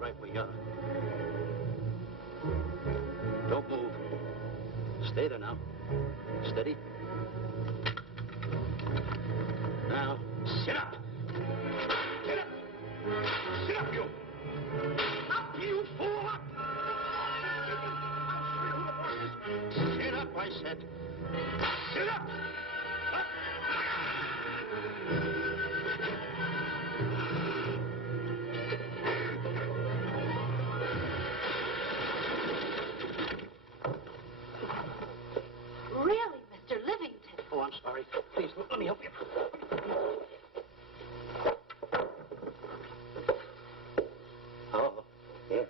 right where you are. Don't move. Stay there now. Steady. Now, sit up. Sit up. Sit up, you. Up, you fool, up. Sit up, I said. Sit up. Up. Really, Mr. Livington? Oh, I'm sorry. Please, let me help you. Oh, here.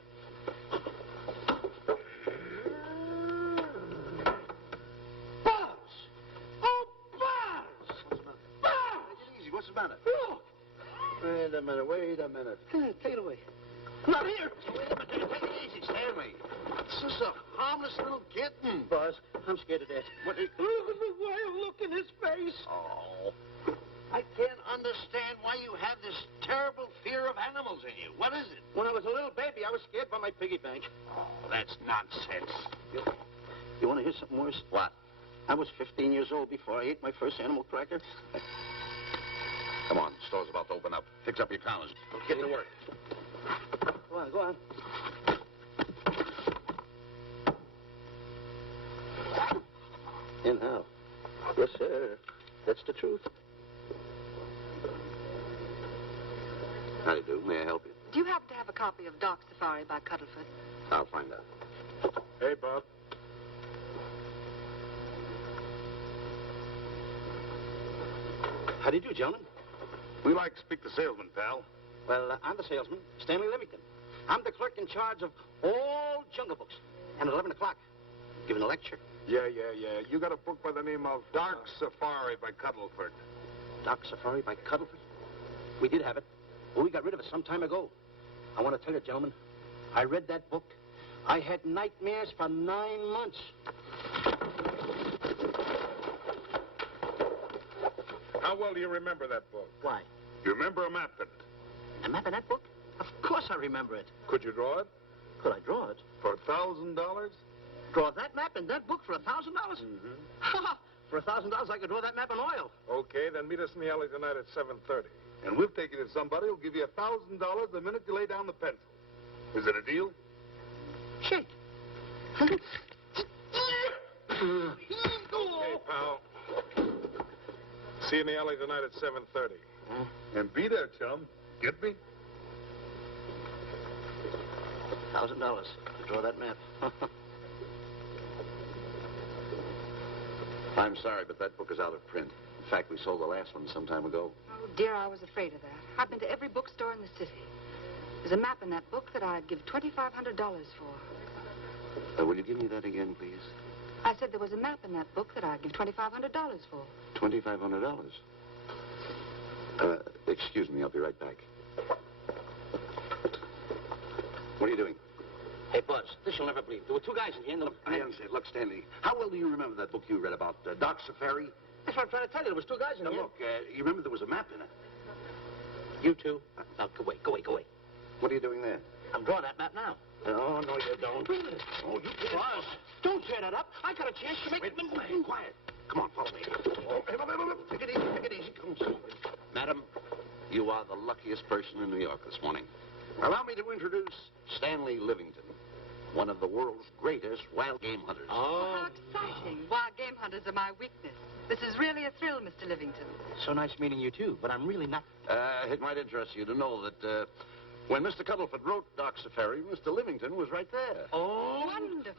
Buzz! Oh, Buzz! What's the matter? Buzz! Take it easy. What's the matter? Look! Wait a minute. Take it away. Not here! Wait a minute. Take it easy, Stanley. This is a harmless little kitten. Buzz, I'm scared to death. What? Look at the wild look in his face. Oh. I can't understand why you have this terrible fear of animals in you. What is it? When I was a little baby, I was scared by my piggy bank. Oh, that's nonsense. You want to hear something worse? What? I was 15 years old before I ate my first animal cracker. Come on, the store's about to open up. Fix up your counters. Get to work. Go on. In how? Yes, sir. That's the truth. How do you do? May I help you? Do you happen to have a copy of Dark Safari by Cuddleford? I'll find out. Hey, Bob. How do you do, gentlemen? We like to speak to salesman, pal. Well, I'm the salesman, Stanley Livington. I'm the clerk in charge of all Jungle Books. And at 11 o'clock, giving a lecture. Yeah. You got a book by the name of Dark Safari by Cuddleford. Dark Safari by Cuddleford? We did have it, but we got rid of it some time ago. I want to tell you, gentlemen, I read that book. I had nightmares for 9 months. How well do you remember that book? Why? You remember a map in it? A map in that book? Of course I remember it. Could you draw it? Could I draw it? For $1,000? Draw that map in that book for $1,000? Mm-hmm. For $1,000, I could draw that map in oil. Okay, then meet us in the alley tonight at 7:30. And we'll take it to somebody who'll give you $1,000 the minute you lay down the pencil. Is it a deal? Shake. Okay, pal. See you in the alley tonight at 7:30. Huh? And be there, chum. Get me? $1,000 to draw that map. I'm sorry, but that book is out of print. In fact, we sold the last one some time ago. Oh, dear, I was afraid of that. I've been to every bookstore in the city. There's a map in that book that I'd give $2,500 for. Will you give me that again, please? I said there was a map in that book that I'd give $2,500 for. $2,500. Excuse me, I'll be right back. What are you doing? Hey, Buzz, this you'll never believe. There were two guys in here. And I understand. Look, Stanley, how well do you remember that book you read about Dark Safari? That's what I'm trying to tell you. There was two guys in Now, here. look, you remember there was a map in it. You two. Now, go away. What are you doing there? I'm drawing that map now. Oh, no, you don't. Oh, you did. Buzz, don't tear that up. I got a chance to make... Wait, quiet. Come on, follow me. Oh, take it easy. Come on. Madam, you are the luckiest person in New York this morning. Allow me to introduce Stanley Livington, one of the world's greatest wild game hunters. Oh, how exciting. Wild game hunters are my weakness. This is really a thrill, Mr. Livington. So nice meeting you, too, but I'm really not... It might interest you to know that when Mr. Cuddleford wrote Dark Safari, Mr. Livington was right there. Oh! Wonderful.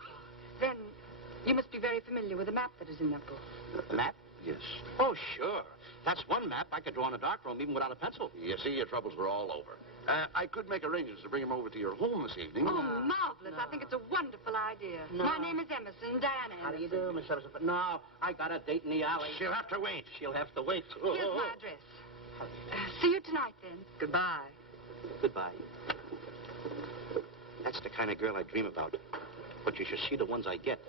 Then you must be very familiar with the map that is in that book. The map? Yes. Oh, sure. That's one map I could draw in a darkroom even without a pencil. You see, your troubles were all over. I could make arrangements to bring him over to your home this evening. Oh, marvelous. I think it's a wonderful idea. No. My name is Emerson, Diana Emerson. How do you do, Miss Emerson? But no, I got a date in the alley. She'll have to wait. She'll have to wait. Here's my address. See you tonight, then. Goodbye. Goodbye. That's the kind of girl I dream about. But you should see the ones I get.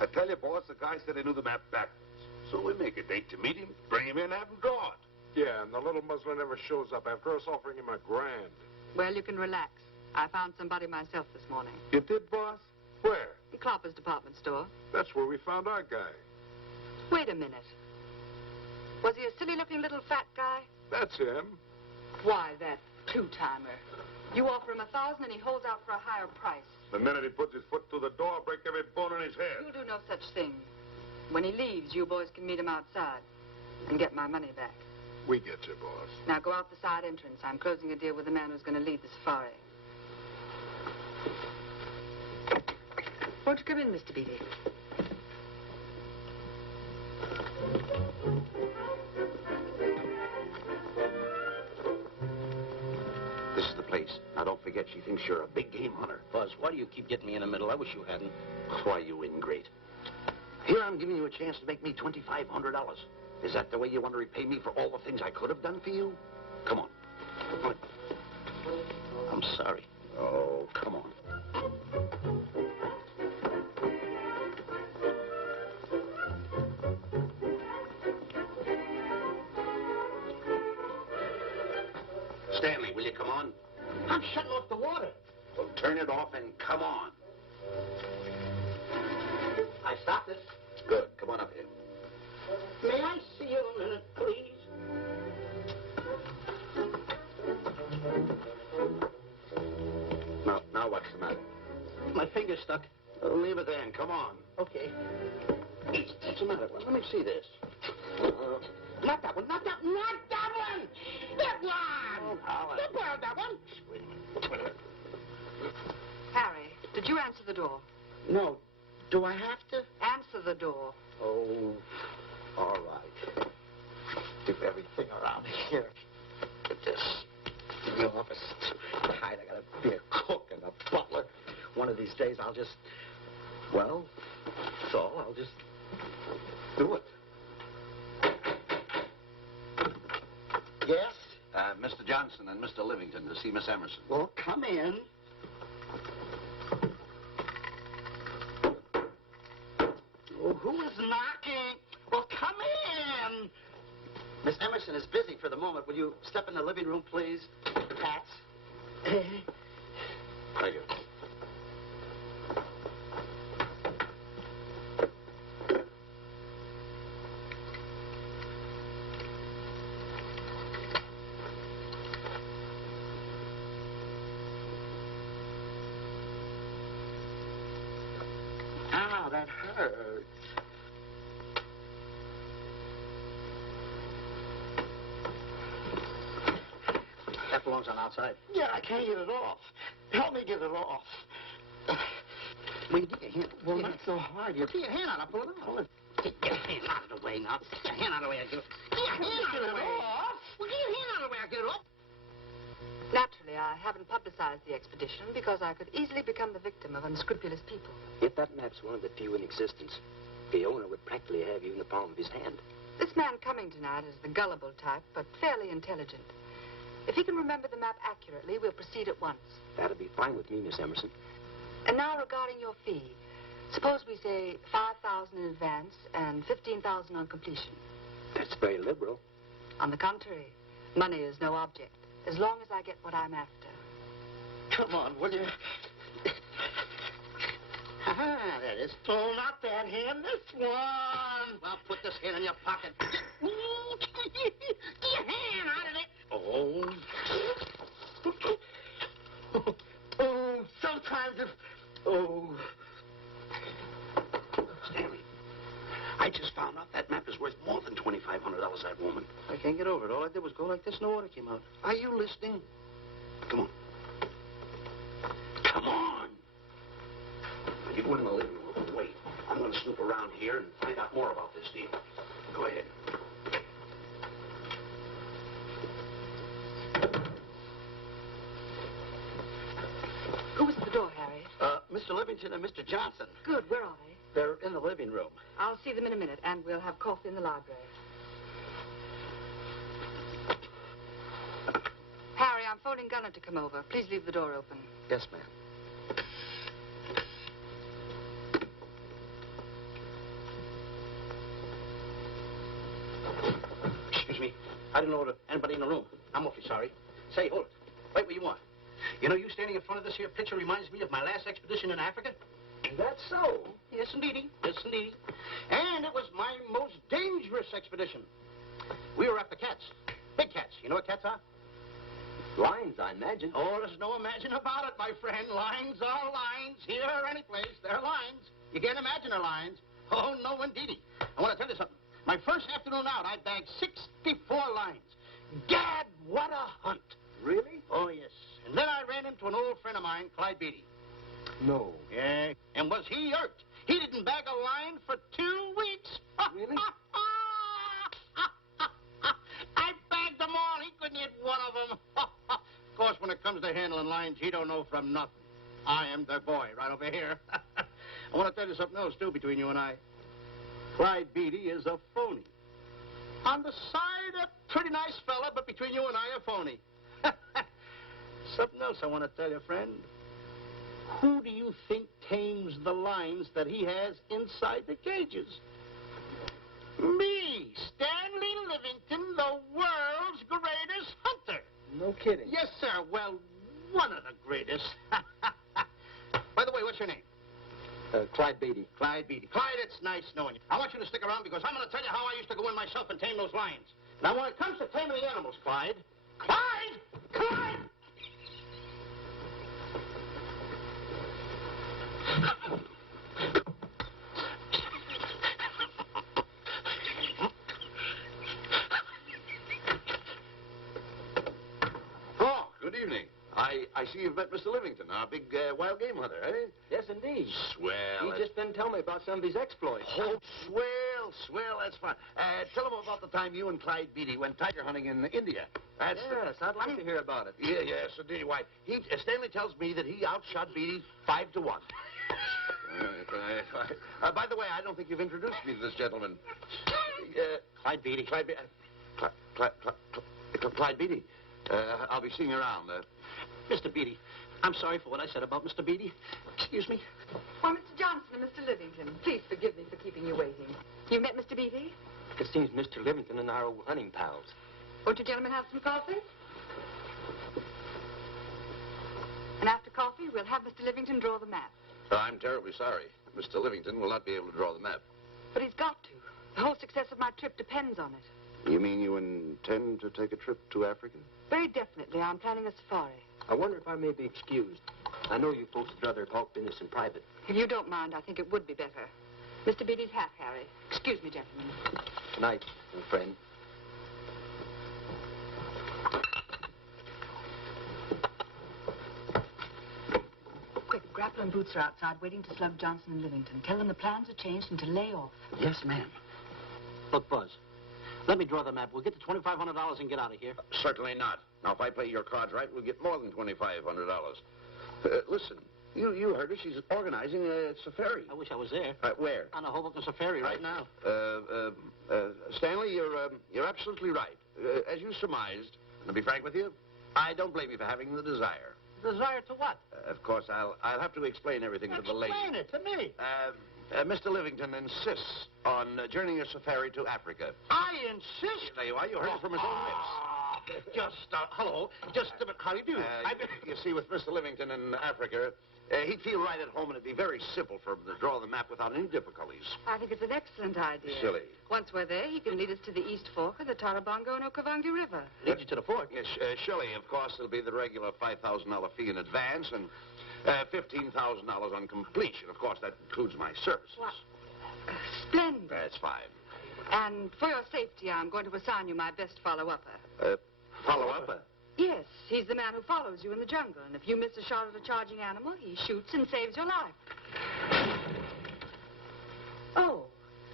I tell you, boss, the guy said he knew the map backwards. So we make a date to meet him, bring him in, have him draw it. Yeah, and the little muzzler never shows up after us offering him $1,000. Well, you can relax. I found somebody myself this morning. You did, boss? Where? In Klopper's department store. That's where we found our guy. Wait a minute. Was he a silly-looking little fat guy? That's him. Why, that two-timer. You offer him $1,000 and he holds out for a higher price. The minute he puts his foot through the door, I'll break every bone in his head. You'll do no such thing. When he leaves, you boys can meet him outside and get my money back. We get you, boss. Now go out the side entrance. I'm closing a deal with the man who's going to lead the safari. Won't you come in, Mr. Beatty? This is the place. Now, don't forget, she thinks you're a big game hunter. Buzz, why do you keep getting me in the middle? I wish you hadn't. Why, you ingrate. Here I'm giving you a chance to make me $2,500. Is that the way you want to repay me for all the things I could have done for you? Come on. I'm sorry. Oh, come on. Stanley, will you come on? I'm shutting off the water. Well, turn it off and come on. I stopped it. Good. Come on up here. May I see you a minute, please? Now what's the matter? My finger's stuck. Leave it there and come on. Okay. What's the matter? Well, let me see this. Not that one, not that one, not that one! That one! Now, That one, that one! Wait a minute. Harry, did you answer the door? No. Do I have to? Answer the door. Oh, all right. Do everything around here. But this, in the office, it's tight. I gotta be a cook and a butler. One of these days, I'll just, well, that's all. I'll just do it. Yes? Mr. Johnson and Mr. Livington to see Miss Emerson. Well, come in. Oh, who is knocking? Well, come in. Miss Emerson is busy for the moment. Will you step in the living room, please? Hats. Thank you. Ow, that hurts. That belongs on outside. Yeah, I can't get it off. Help me get it off. Will you get your hand? Well, not so hard. You get your hand out. I'll pull it out. Get your hand out of the way now. Get your hand out of the way. Get your hand out of the way. Well, get your hand out of the way. I'll get it off. Naturally, I haven't publicized the expedition because I could easily become the victim of unscrupulous people. If that map's one of the few in existence, the owner would practically have you in the palm of his hand. This man coming tonight is the gullible type, but fairly intelligent. If he can remember the map accurately, we'll proceed at once. That'll be fine with me, Miss Emerson. And now regarding your fee, suppose we say $5,000 in advance and $15,000 on completion. That's very liberal. On the contrary, money is no object, as long as I get what I'm after. Come on, will you? Ah, there it is. Oh, not that hand, this one. Well, put this hand in your pocket. Get your hand out of it. Oh. Oh, sometimes if... Oh. Stanley, I just found out that map is worth more than $2,500, that woman. I can't get over it. All I did was go like this and the water came out. Are you listening? Come on. Come on. Now, you go in the living room and wait. I'm going to snoop around here and find out more about this deal. Go ahead. Who's at the door, Harry? Mr. Livington and Mr. Johnson. Good, where are they? They're in the living room. I'll see them in a minute, and we'll have coffee in the library. Harry, I'm phoning Gunner to come over. Please leave the door open. Yes, ma'am. Excuse me. I didn't know anybody in the room. I'm awfully sorry. Say, hold it. Wait where you are. You know, you standing in front of this here picture reminds me of my last expedition in Africa. That's so. Yes, indeedy. Yes, indeedy. And it was my most dangerous expedition. We were after cats. Big cats. You know what cats are? Lions, I imagine. Oh, there's no imagine about it, my friend. Lions are lions. Here or any place, they're lions. You can't imagine they're lions. Oh, no, indeedy. I want to tell you something. My first afternoon out, I bagged 64 lions. Gad, what a hunt. Really? Oh, yes. And then I ran into an old friend of mine, Clyde Beatty. No. Yeah. And was he irked? He didn't bag a lion for 2 weeks. Really? I bagged them all. He couldn't hit one of them. Of course, when it comes to handling lions, he don't know from nothing. I am the boy right over here. I want to tell you something else, too, between you and I. Clyde Beatty is a phony. On the side, a pretty nice fella, but between you and I, a phony. Something else I want to tell you, friend. Who do you think tames the lions that he has inside the cages? Me, Stanley Livington, the world's greatest hunter. No kidding. Yes, sir. Well, one of the greatest. By the way, what's your name? Clyde Beatty. Clyde Beatty. Clyde, it's nice knowing you. I want you to stick around because I'm going to tell you how I used to go in myself and tame those lions. Now, when it comes to taming the animals, Clyde... Clyde! Clyde! Oh, good evening. I see you've met Mr. Livington, our big wild game hunter, eh? Yes, indeed. Swell. He just didn't tell me about some of his exploits. Oh, swell, that's fine. Tell him about the time you and Clyde Beatty went tiger hunting in India. That's Yes, I'd like to hear about it. Yeah, yes, indeed. Why, Stanley tells me that he outshot Beatty 5-1. By the way, I don't think you've introduced me to this gentleman. Clyde Beatty. Clyde Beatty. I'll be seeing you around. Mr. Beatty, I'm sorry for what I said about Mr. Beatty. Excuse me. Why, Mr. Johnson and Mr. Livington, please forgive me for keeping you waiting. You met Mr. Beatty? It seems Mr. Livington and our old hunting pals. Won't you gentlemen have some coffee? And after coffee, we'll have Mr. Livington draw the map. I'm terribly sorry. Mr. Livington will not be able to draw the map. But he's got to. The whole success of my trip depends on it. You mean you intend to take a trip to Africa? Very definitely. I'm planning a safari. I wonder if I may be excused. I know you folks would rather talk business in private. If you don't mind, I think it would be better. Mr. Beatty's hat, Harry. Excuse me, gentlemen. Good night, old friend. Quick, Grapple and Boots are outside waiting to slug Johnson and Livington. Tell them the plans are changed and to lay off. Yes, ma'am. Look, Buzz, let me draw the map. We'll get the $2,500 and get out of here. Certainly not. Now, if I play your cards right, we'll get more than $2,500. Listen, you heard her. She's organizing a safari. I wish I was there. Where? On the Hoboken Safari right now. Stanley, you're absolutely right. As you surmised, to be frank with you, I don't blame you for having the desire. Desire to what? Of course, I'll have to explain everything to the lady. Explain it to me. Mr. Livington insists on journeying a safari to Africa. I insist. There you are. You heard it from his own lips. Hello. Just a minute. How do you do? You see, with Mr. Livington in Africa, he'd feel right at home, and it'd be very simple for him to draw the map without any difficulties. I think it's an excellent idea. Silly. Once we're there, he can lead us to the East Fork of the Tarabongo and Okavango River. Lead you to the fort. Yes, Shelley, of course, it'll be the regular $5,000 fee in advance and $15,000 on completion. Of course, that includes my services. What? Splendid. That's fine. And for your safety, I'm going to assign you my best follow-upper. Follow-up? Yes, he's the man who follows you in the jungle. And if you miss a shot at a charging animal, he shoots and saves your life. Oh,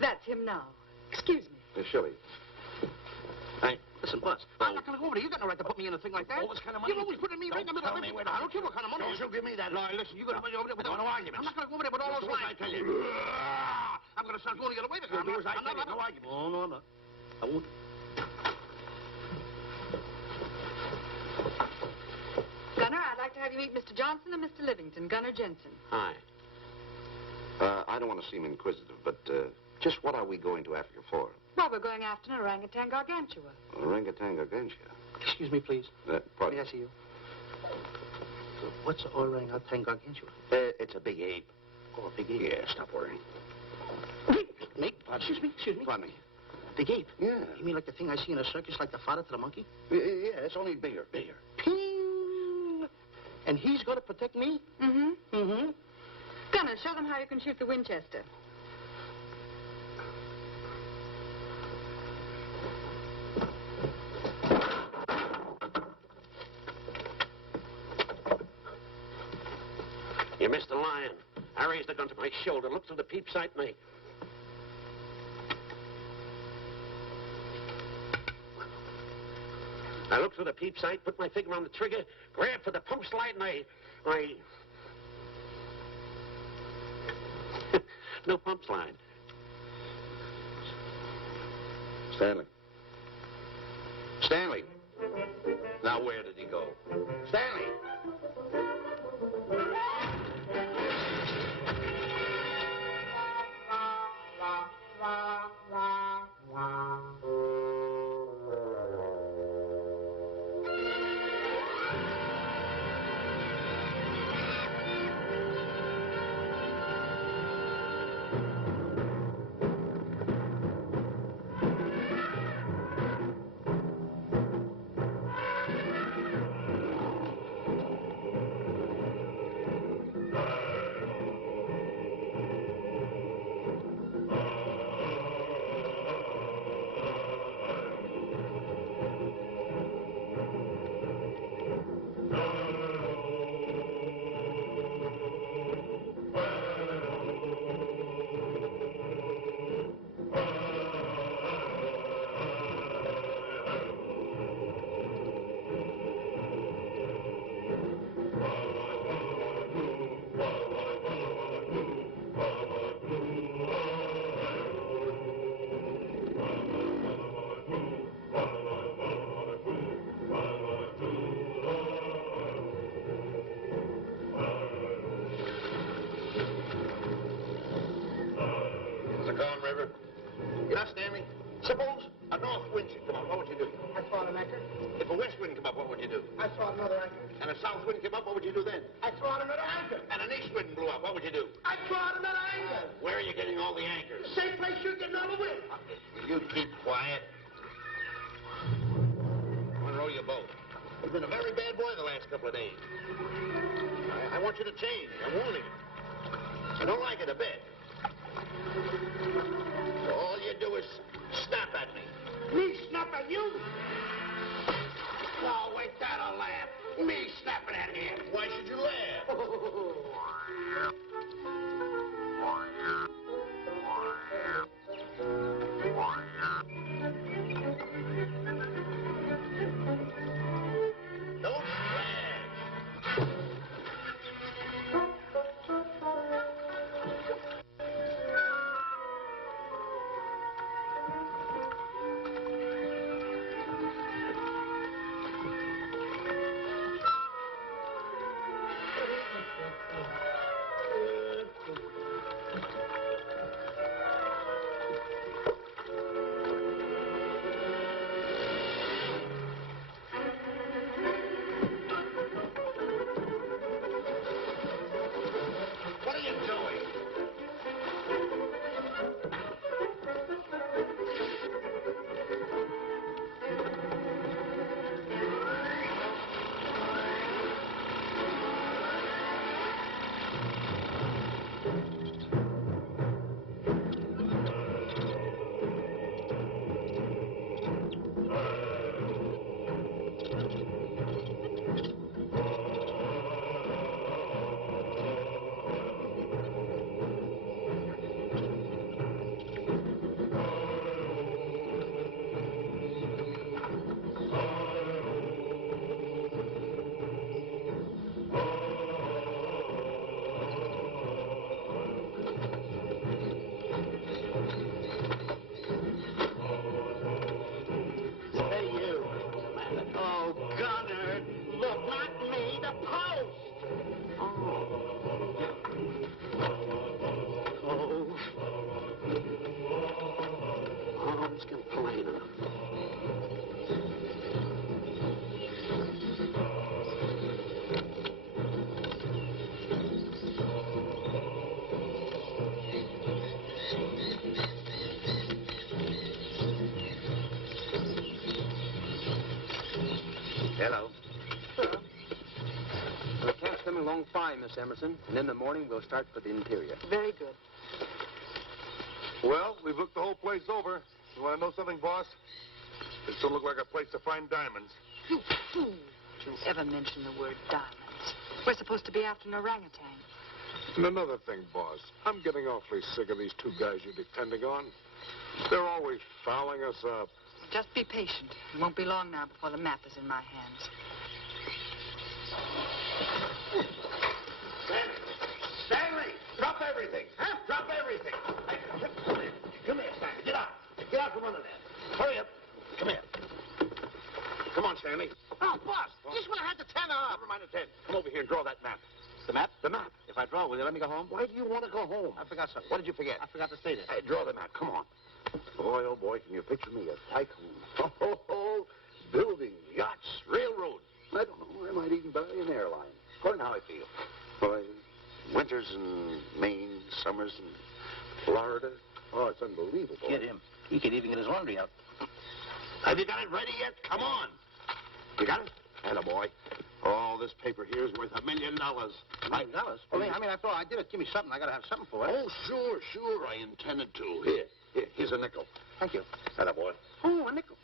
that's him now. Excuse me. Shelley. Hey, listen, Buzz. I'm not going to go over there. You got no right to put me in a thing like that. Oh, what kind of money? You're always putting me right in the middle of it. I don't care what kind of money. Don't you give me that. No, listen, you're going to put me over there with no arguments. I'm not going to go over there with all those lines. I tell you. I'm going to start going the other way. You'll do as I tell you. No arguments. No. I won't. Gunner, I'd like to have you meet Mr. Johnson and Mr. Livington, Gunner Jensen. Hi. I don't want to seem inquisitive, but Just what are we going to Africa for? Well, we're going after an orangutan gargantua. Orangutan gargantua. Excuse me, please. Pardon? May I see you? What's orangutan gargantua? It's a big ape. Oh, a big ape. Yeah, stop worrying. Me? Excuse me. Pardon me. Big ape? Yeah. You mean like the thing I see in a circus, like the father to the monkey? Yeah, it's only bigger. Ping! And he's going to protect me? Mm-hmm. Mm-hmm. Gunner, show them how you can shoot the Winchester. You missed the lion. I raised the gun to my shoulder, looked through the peep sight, and I looked through the peep sight, put my finger on the trigger, grabbed for the pump slide, and I... No pump slide. Stanley. Now, where did he go? Stanley! You know, Stanley, suppose a north wind should come up, what would you do? I thought an anchor. If a west wind come up, what would you do? I thought another anchor. And a south wind came up, what would you do then? I thought another anchor. And an east wind blew up, what would you do? I thought another anchor. Where are you getting all the anchors? Same place you're getting all the wind. You keep quiet. Unroll your boat. You've been a very bad boy the last couple of days. I want you to change. I'm warning you. I don't like it a bit. So all you do is snap at me. Me snap at you? Oh, wait, that'll laugh. Me snapping at him. Why should you laugh? Don't brag. Miss Emerson, and in the morning we'll start for the interior. Very good. Well, we've looked the whole place over. You want to know something, boss? This don't look like a place to find diamonds. You fool. Don't you ever mention the word diamonds. We're supposed to be after an orangutan. And another thing, boss. I'm getting awfully sick of these two guys you're depending on. They're always fouling us up. Just be patient. It won't be long now before the map is in my hands. Stanley! Drop everything! Huh? Drop everything! Hey, come here. Come here, Stanley. Get out. Get out from under there. Hurry up. Come here. Come on, Stanley. Oh, boss, just when I had the 10 off. Never mind the 10. Come over here and draw that map. The map? The map. If I draw, will you let me go home? Why do you want to go home? I forgot something. What did you forget? I forgot to say this. Hey, draw the map. Come on. Boy, oh, boy, can you picture me a tycoon? Oh, building yachts, railroads. I don't know. I might even buy an airline. According to how I feel. Boy, winters in Maine, summers in Florida. Oh, it's unbelievable. Get him. He could even get his laundry out. Have you got it ready yet? Come on. You got it? Attaboy. Oh, this paper here is worth $1 million. $1 million? Well, I thought I did it. Give me something. I got to have something for it. Oh, sure. I intended to. Here's a nickel. Thank you. Attaboy. Oh, a nickel.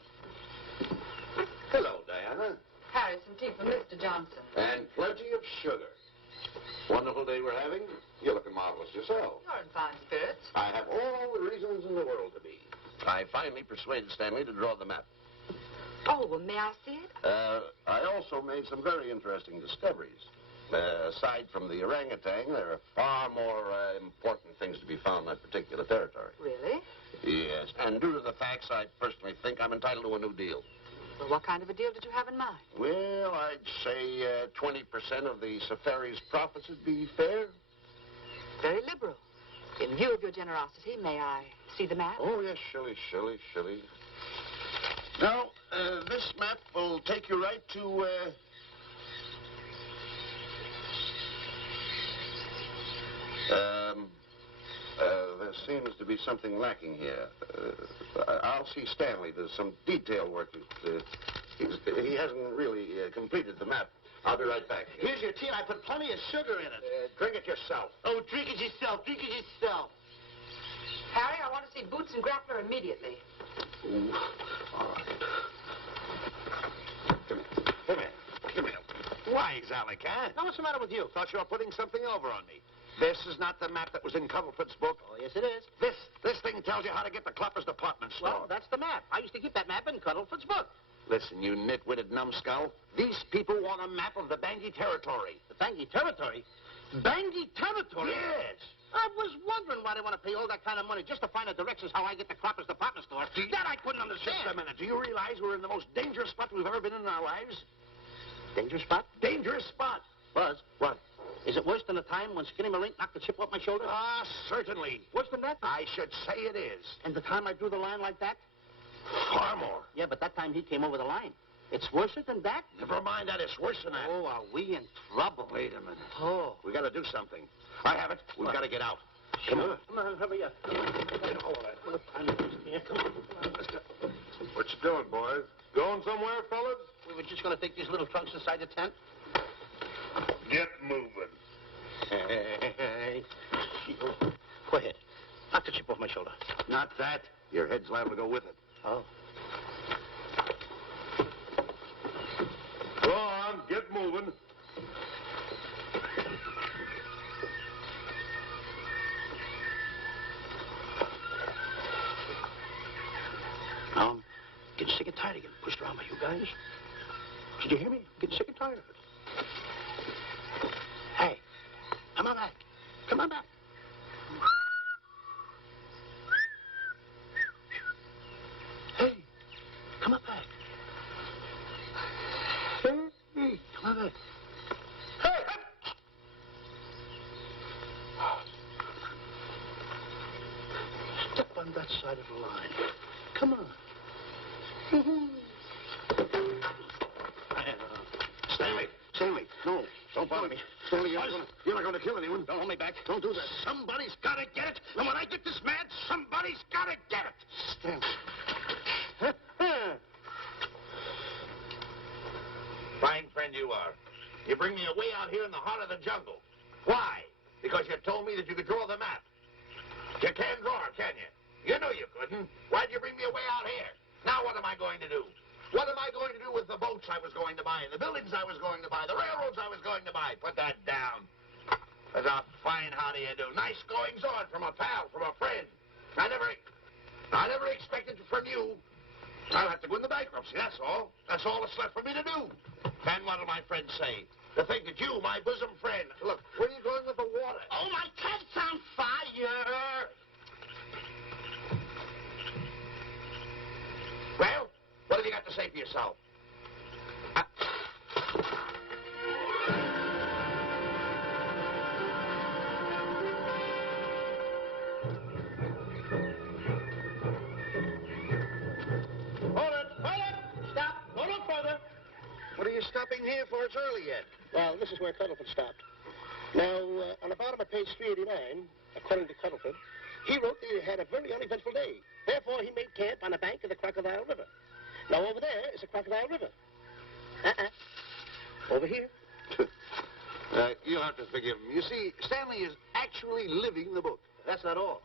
Hello, Diana. Harry, some tea for Mr. Johnson. And plenty of sugar. Wonderful day we're having. You're looking marvelous yourself. You're in fine spirits. I have all the reasons in the world to be. I finally persuaded Stanley to draw the map. Oh, well, may I see it? I also made some very interesting discoveries. Aside from the orangutan, there are far more important things to be found in that particular territory. Really? Yes, and due to the facts, I personally think I'm entitled to a new deal. Well, what kind of a deal did you have in mind? Well, I'd say 20% of the safari's profits would be fair. Very liberal. In view of your generosity, may I see the map? Oh, yes, Shilly. Now, this map will take you right to, there seems to be something lacking here. I'll see Stanley. There's some detail work. He hasn't really completed the map. I'll be right back. Here's your tea, and I put plenty of sugar in it. Drink it yourself. Oh, drink it yourself. Harry, I want to see Boots and Grappler immediately. Ooh. All right. Come here. Why, Alec, huh? Now, what's the matter with you? Thought you were putting something over on me. This is not the map that was in Cuddleford's book. Oh, yes, it is. This thing tells you how to get to Klopper's department store. Well, that's the map. I used to keep that map in Cuddleford's book. Listen, you nitwitted numbskull. These people want a map of the Bangui territory. The Bangui territory? Bangui territory? Yes. I was wondering why they want to pay all that kind of money just to find the directions how I get to Klopper's department store. That I couldn't understand. Just a minute. Do you realize we're in the most dangerous spot we've ever been in our lives? Dangerous spot? Dangerous spot. Buzz. What? Is it worse than the time when Skinny Marink knocked the chip off my shoulder? Ah, certainly. Worse than that? I should say it is. And the time I drew the line like that? Far more. Yeah, but that time he came over the line. It's worse than that? Never mind that. It's worse than that. Oh, are we in trouble? Wait a minute. Oh. We got to do something. I have it. We've got to get out. Come on. Come on, hurry up. What time is it here? Come on. Let's go. What you doing, boys? Going somewhere, fellas? We were just going to take these little trunks inside the tent. Get moving. Hey. Go ahead. Knock the chip off my shoulder. Not that. Your head's liable to go with it. Oh. Go on, get moving. I'm getting sick and tired of getting pushed around by you guys. Did you hear me? Getting sick and tired of it. Hey, come on back. Come on back. Hey, come on back. Hey, come on back. Hey! Step on that side of the line. Come on. Stanley, no. Don't bother me. Stanley, you're not going to kill anyone. Don't hold me back. Don't do that. Somebody's got to get it. And when I get this mad, somebody's got to get it. Stanley. Fine friend you are. You bring me away out here in the heart of the jungle. Why? Because you told me that you could draw the map. You can't draw, can you? You knew you couldn't. Why'd you bring me away out here? Now what am I going to do? What am I going to do with the boats I was going to buy, the buildings I was going to buy, the railroads I was going to buy? Put that down. That's a fine how do you do. Nice goings on from a pal, from a friend. I never expected from you. I'll have to go into bankruptcy, that's all. That's all that's left for me to do. And what'll my friends say? To think that you, my bosom friend... Look, where are you going with the water? Oh, my cat's on fire! Well, what have you got to say for yourself? Hold it! Stop! Go no further! What are you stopping here for? It's early yet. Well, this is where Cuddleford stopped. Now, on the bottom of page 389, according to Cuddleford, he wrote that he had a very uneventful day. Therefore, he made camp on the bank of the Crocodile River. Now, over there is the Crocodile River. Over here. You'll have to forgive him. You see, Stanley is actually living the book. That's not all.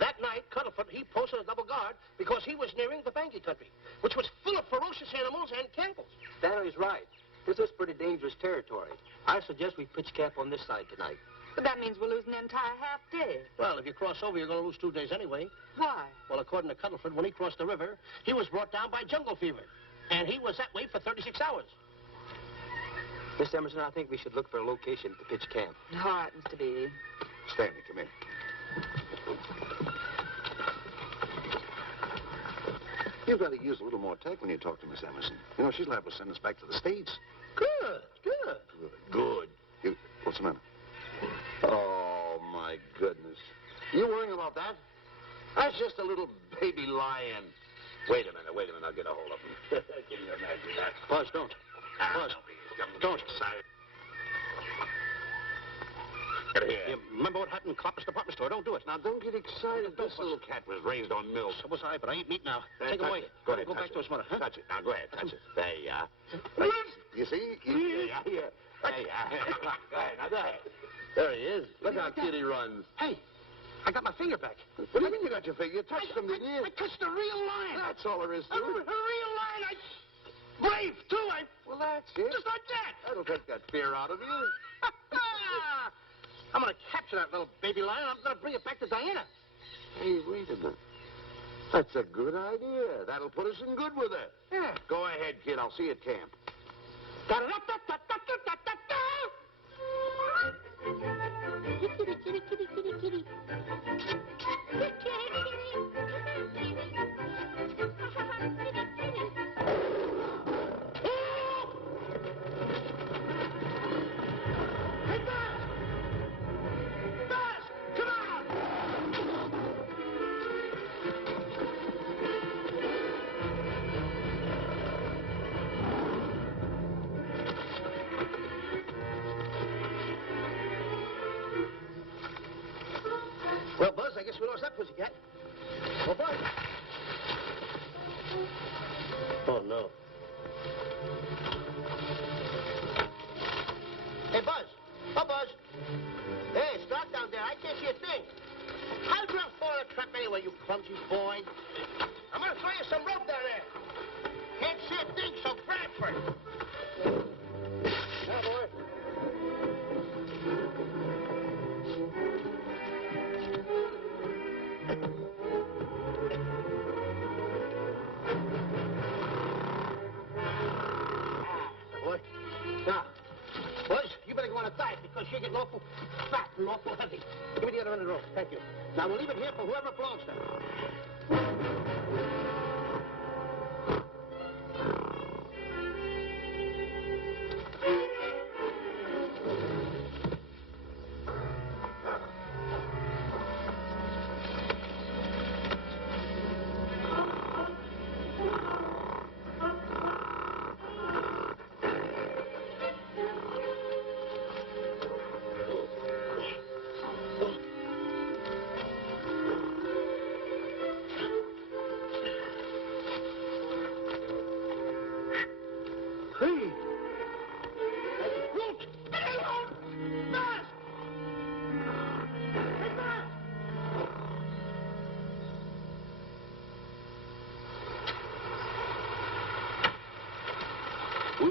That night, Cuddleford, he posted a double guard because he was nearing the Banky country, which was full of ferocious animals and cannibals. Stanley's right. This is pretty dangerous territory. I suggest we pitch camp on this side tonight. But that means we'll lose an entire half day. Well, if you cross over, you're going to lose 2 days anyway. Why? Well, according to Cuddleford, when he crossed the river, he was brought down by jungle fever. And he was that way for 36 hours. Miss Emerson, I think we should look for a location to pitch camp. All right, Mr. Beatty. Stanley, come in. You've got to use a little more tact when you talk to Miss Emerson. You know, she's liable to send us back to the States. Good. What's the matter? Oh, my goodness. You worrying about that? That's just a little baby lion. Wait a minute. I'll get a hold of him. Can you imagine that? Buzz, don't. Buzz, don't. Excited. Get here. You remember what happened in Klopper's department store? Don't do it. Now, don't get excited. This little cat was raised on milk. So was I, but I ain't meat now. Take him away. Go ahead. Go back to his mother, huh? Touch it. Now, go ahead. Touch it. There you are. You see? Yeah. There you are. Go ahead. Now, go ahead. There he is. Look how cute he runs. Hey, I got my finger back. What do you mean you got your finger? You touched him, didn't you? I touched a real lion. That's all there is to A it. real lion. Brave, too. Well, that's it. Just like that. That'll take that fear out of you. I'm going to capture that little baby lion. I'm going to bring it back to Diana. Hey, wait a minute. That's a good idea. That'll put us in good with her. Yeah. Go ahead, kid. I'll see you at camp. Well, Buzz, I guess we lost that pussycat. Well, Buzz. Oh, no. Hey, Buzz. Oh, Buzz. Hey, it's dark down there. I can't see a thing. How'd you fall in a trap anyway, you clumsy boy? I'm going to throw you some rope down there. Can't see a thing, so grab for it. Now, boy. Boy. Now, boys, you better go on a diet because you're getting awful fat and awful heavy. Give me the other end of the rope. Thank you. Now, we'll leave it here for whoever belongs to it.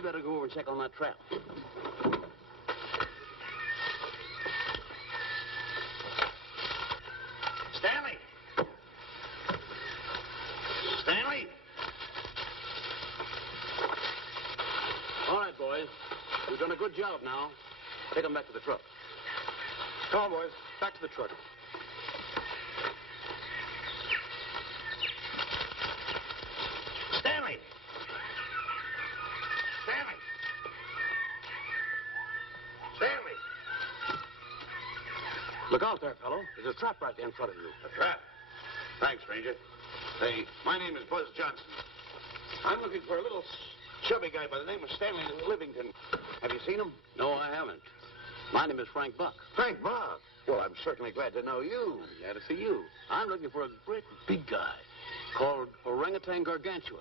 better go over and check on that trap. Stanley! Stanley! All right, boys. You've done a good job now. Take them back to the truck. Come on, boys. Back to the truck. Stanley! Stanley! Stanley! Look out there, fellow. There's a trap right there in front of you. A trap? Thanks, stranger. Hey, my name is Buzz Johnson. I'm looking for a little chubby guy by the name of Stanley Livington. Have you seen him? No, I haven't. My name is Frank Buck. Frank Buck. Well, I'm certainly glad to know you. Glad to see you. I'm looking for a great big guy called Orangutan Gargantua.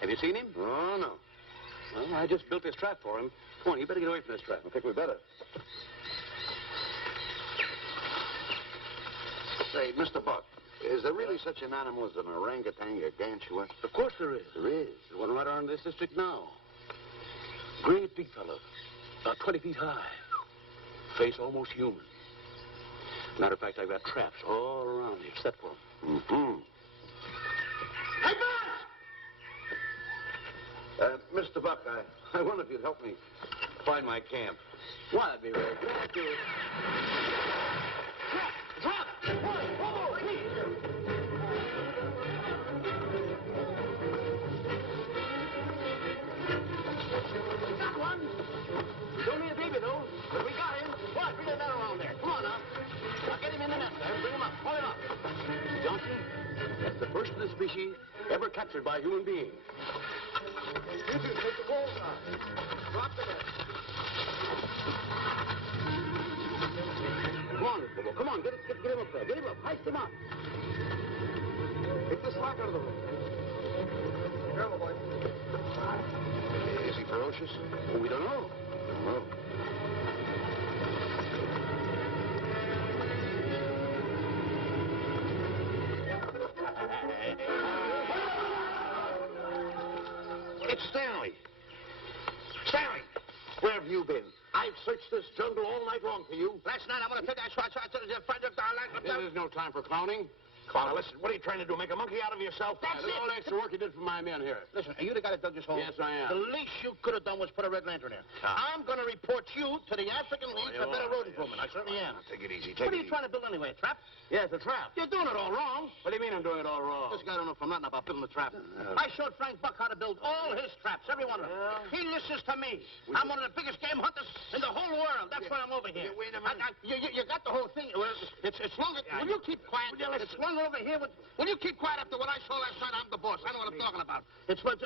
Have you seen him? Oh, no. Well, I just built this trap for him. Come on, you better get away from this trap. I think we better. Say, Mr. Buck, is there really such an animal as an orangutan gargantua? Of course there is. There is. There's one right around this district now. Great big fellow. About 20 feet high. Face almost human. Matter of fact, I've got traps all around here set for him. Mm-hmm. Hey, Buzz! Mr. Buck, I wonder if you'd help me find my camp. Why, I'd be very glad to. Drop! Whoa, please! Got one. He's only a baby, though. But we got him. What? Bring that around there. Come on, now. Now, get him in the net there. Bring him up. Pull him up. Johnson, that's the first of the species ever captured by a human being. You two, take the poles off. Drop the net. Come on, Bobo. Come on. Get him up there. Get him up. Heist him up. Take the slack out of the room. Careful, boy. Is he ferocious? Oh, we don't know. No. It's Stanley. Stanley, where have you been? I've searched this jungle all night long for you. Last night, I want to take that shot to the friend of There's no time for clowning. Now, listen, what are you trying to do? Make a monkey out of yourself? That's Look at all the extra work you did for my men here. Listen, are you the guy that dug this hole? Yes, I am. The least you could have done was put a red lantern there. I'm going to report you to the African League for better road improvement. I certainly am. Take it easy. What are you trying to build anyway, a trap? Yes, a trap. You're doing it all wrong. What do you mean I'm doing it all wrong? This guy don't know from nothing about building a trap. I showed Frank Buck how to build all his traps, every one of them. He listens to me. I'm one of the biggest game hunters in the whole world. That's why I'm over here. Wait a minute. You got the whole thing. Well, it's longer. Will you keep quiet? It's one over here. Will you keep quiet after what I saw last night? I'm the boss. I know what I'm talking about. It's one.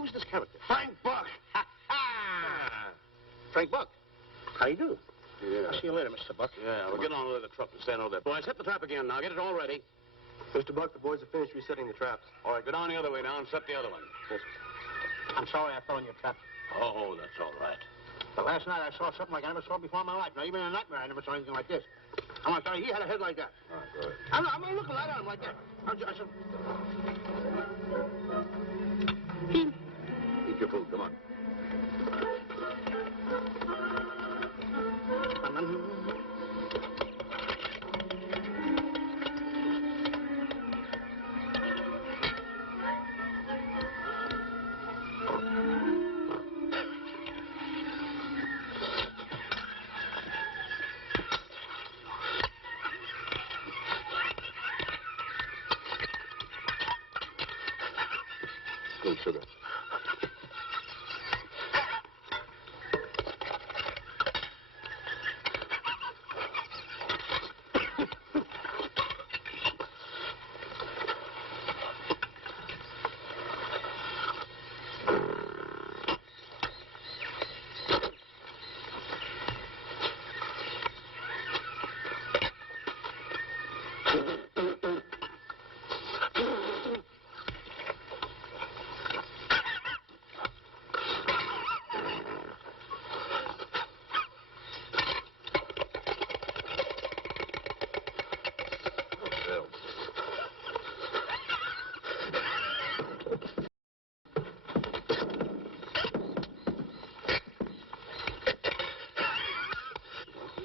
Who's this character? Frank Buck. Frank Buck. How you do? Yeah. I'll see you later, Mr. Buck. Yeah, we'll get on with the truck and stand over there. Boys, set the trap again now. Get it all ready. Mr. Buck, the boys have finished resetting the traps. All right, go down the other way now and set the other one. I'm sorry I fell in your trap. Oh, that's all right. But last night I saw something like I never saw before in my life. Now, even in a nightmare, I never saw anything like this. I want to tell you, he had a head like that. All right, good. I'm looking right at him like that. I said... Eat your food. Come on. Good sugar.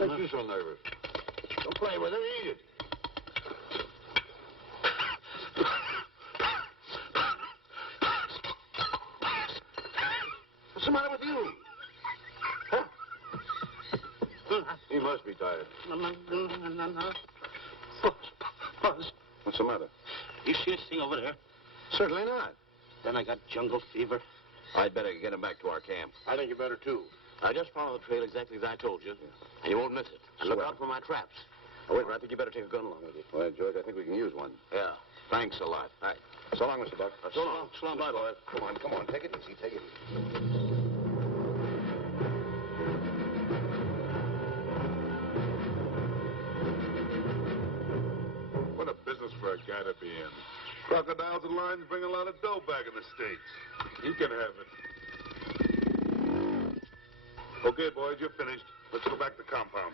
makes you so nervous? Don't play with it. Eat it. What's the matter with you? Huh? He must be tired. Buzz. What's the matter? You see this thing over there? Certainly not. Then I got jungle fever. I'd better get him back to our camp. I think you better, too. I just follow the trail exactly as I told you, and you won't miss it. And look out for my traps. Oh, wait, I think you better take a gun along with you. Well, George, I think we can use one. Yeah. Thanks a lot. All right. So long, Mr. Buck. So long. So long. Bye, boys. Come on. Take it easy. Take it easy. What a business for a guy to be in. Crocodiles and lions bring a lot of dough back in the States. You can have it. Okay, boys, you're finished. Let's go back to the compound.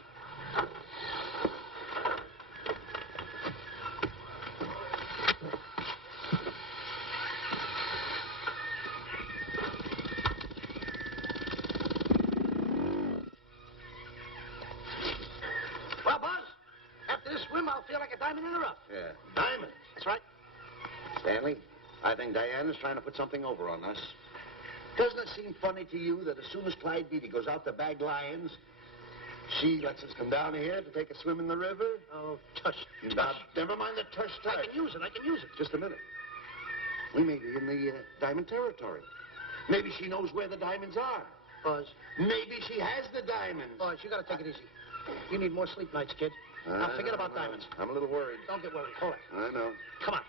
Well, Buzz, after this swim, I'll feel like a diamond in the rough. Yeah. Diamond. That's right. Stanley, I think Diana's trying to put something over on us. Doesn't it seem funny to you that as soon as Clyde Beatty goes out to bag lions, she lets us come down here to take a swim in the river? Oh, tush. Now, never mind the tush. I can use it. Just a minute. We may be in the diamond territory. Maybe she knows where the diamonds are. Buzz. Maybe she has the diamonds. Buzz, you gotta take it easy. You need more sleep nights, kid. Now, forget about diamonds. I'm a little worried. Don't get worried. Hold it. I know. Come on.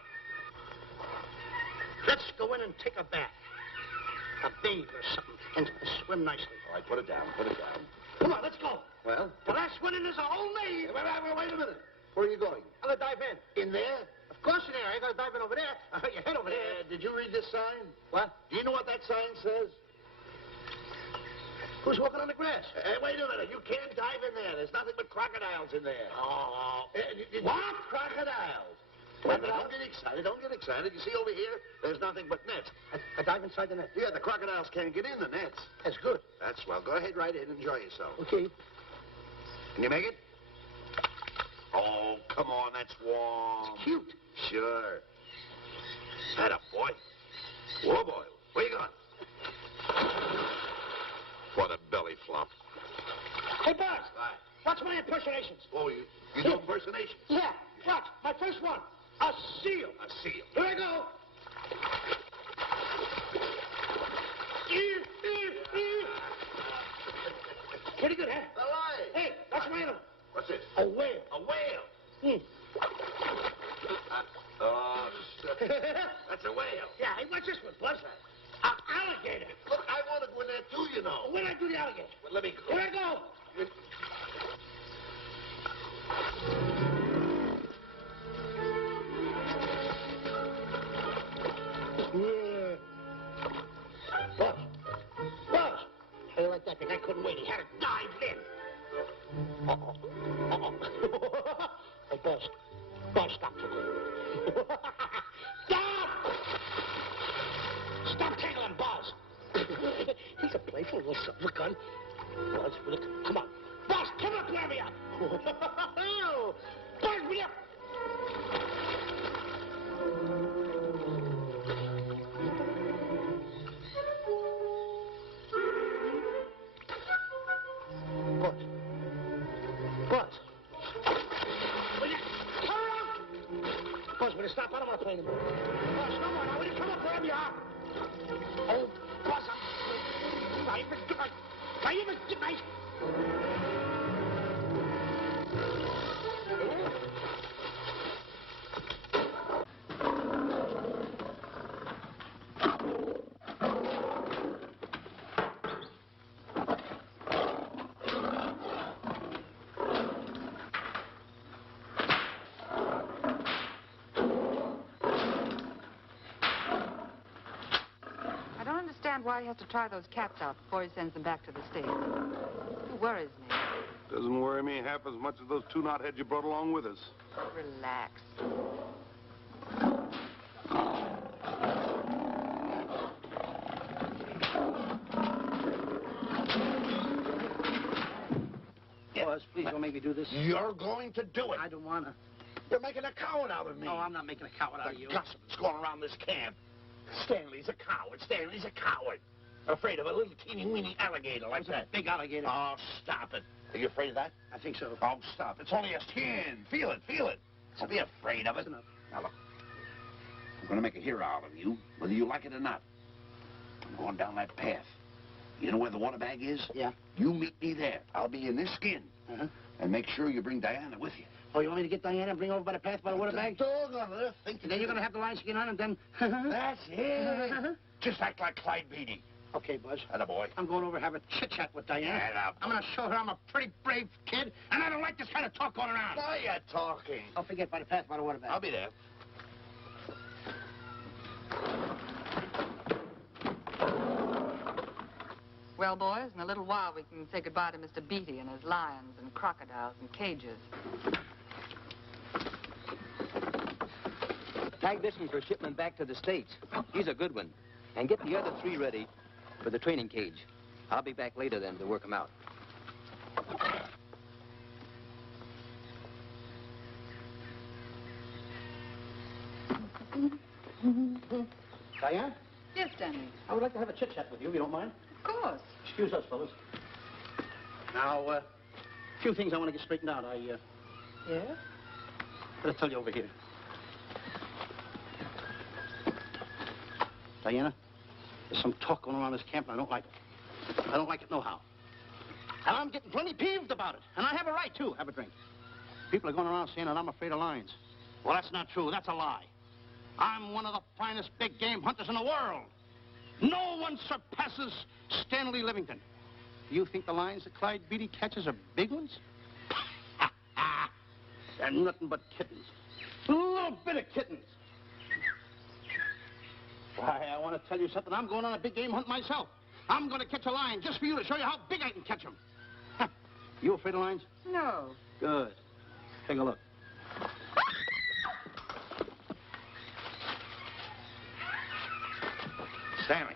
Let's go in and take a bath. A bathe or something. And swim nicely. All right, put it down. Come on, let's go. Well? The last one in is a whole name. Wait a minute. Where are you going? I'm gonna dive in. In there? Of course in there. I ain't gonna dive in over there. Your head over there. Did you read this sign? What? Do you know what that sign says? Who's walking on the grass? Wait a minute. You can't dive in there. There's nothing but crocodiles in there. Oh. What? Crocodiles? Don't get excited. You see over here, there's nothing but nets. I dive inside the net. Yeah, the crocodiles can't get in the nets. That's good. That's well. Go ahead right in. Enjoy yourself. Okay. Can you make it? Oh, come on. That's warm. It's cute. Sure. Atta boy. Whoa, boy. Where you going? What a belly flop. Hey, Buzz. Watch my impersonations. Oh, you do impersonations? Yeah. Watch. My first one. A seal. A seal. Here I go. Pretty good, huh? A lie. Hey, that's my animal. What's this? A whale. A whale. Oh, that's a whale. Yeah, hey, what's this one, Buzz? An alligator. Look, I want to go in there too, you know. When I do the alligator? Well, let me go. Here I go. Buzz. How you like that? The guy couldn't wait. He had to dive in. Hey, Buzz. Buzz, stop tickling. Stop! Stop tickling, Buzz. He's a playful little son of a gun. Buzz, come on. Buzz, come up, grab me up. Buzz, me up. Buzz. Will you come up? Buzz, will you stop? I don't want to play anymore. Buzz, come on now. Will you come up wherever you are? Oh, Buzz, I'm even tonight. Why he has to try those cats out before he sends them back to the States. It worries me. Doesn't worry me half as much as those two knotheads you brought along with us. Relax. Buzz. Please don't make me do this. You're going to do it. I don't want to. You're making a coward out of me. Oh, I'm not making a coward out of you. The gossip that's going around this camp. Stanley's a coward. Stanley's a coward. Afraid of a little teeny-weeny alligator like that. Big alligator. Oh, stop it. Are you afraid of that? I think so. Oh, stop. It's only a skin. Feel it, feel it. Don't be afraid of it. That's enough. Now, look. I'm going to make a hero out of you, whether you like it or not. I'm going down that path. You know where the water bag is? Yeah. You meet me there. I'll be in this skin. Uh-huh. And make sure you bring Diana with you. Oh, you want me to get Diana and bring her over by the path by the water bag? Dog on her. Think Then you're going to have the lion skin on and then... That's it. Just act like Clyde Beatty. Okay, Buzz. Attaboy. I'm going over to have a chit-chat with Diana. Attaboy. I'm going to show her I'm a pretty brave kid, and I don't like this kind of talk going around. Now you're talking. Don't forget by the path by the water bag. I'll be there. Well, boys, in a little while we can say goodbye to Mr. Beatty and his lions and crocodiles and cages. Tag this one for shipment back to the States. He's a good one. And get the other 3 ready for the training cage. I'll be back later then to work them out. Diana, Yes, Stanley. I would like to have a chit-chat with you, if you don't mind. Of course. Excuse us, fellas. Now, a few things I want to get straightened out. Yes? Gotta tell you over here. Diana, there's some talk going around this camp, and I don't like it. I don't like it nohow. And I'm getting plenty peeved about it. And I have a right, too. Have a drink. People are going around saying that I'm afraid of lions. Well, that's not true. That's a lie. I'm one of the finest big game hunters in the world. No one surpasses Stanley Livington. Do you think the lions that Clyde Beatty catches are big ones? They're nothing but kittens. A little bit of kittens. Why, I want to tell you something. I'm going on a big game hunt myself. I'm going to catch a lion just for you to show you how big I can catch him. You afraid of lions? No. Good. Take a look. Stanley.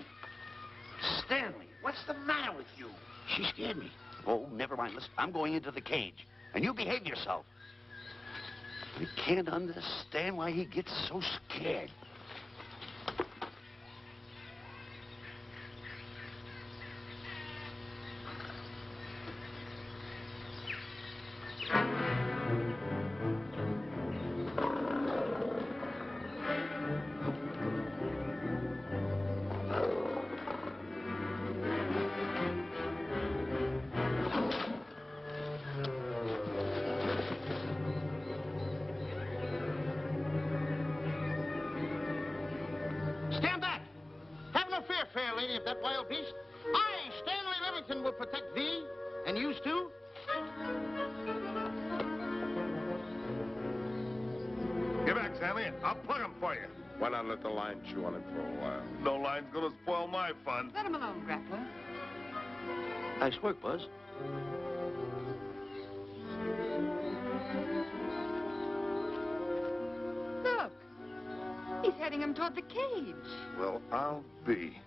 Stanley, what's the matter with you? She scared me. Oh, never mind. Listen, I'm going into the cage. And you behave yourself. I can't understand why he gets so scared. Stand back! Have no fear, fair lady of that wild beast. I, Stanley Livington, will protect thee, and yous too. Get back, Stanley. I'll plug him for you. Why not let the lion chew on him for a while? No line's gonna spoil my fun. Let him alone, Grappler. Nice work, Buzz. Look. He's heading him toward the cage. Well, I'll be.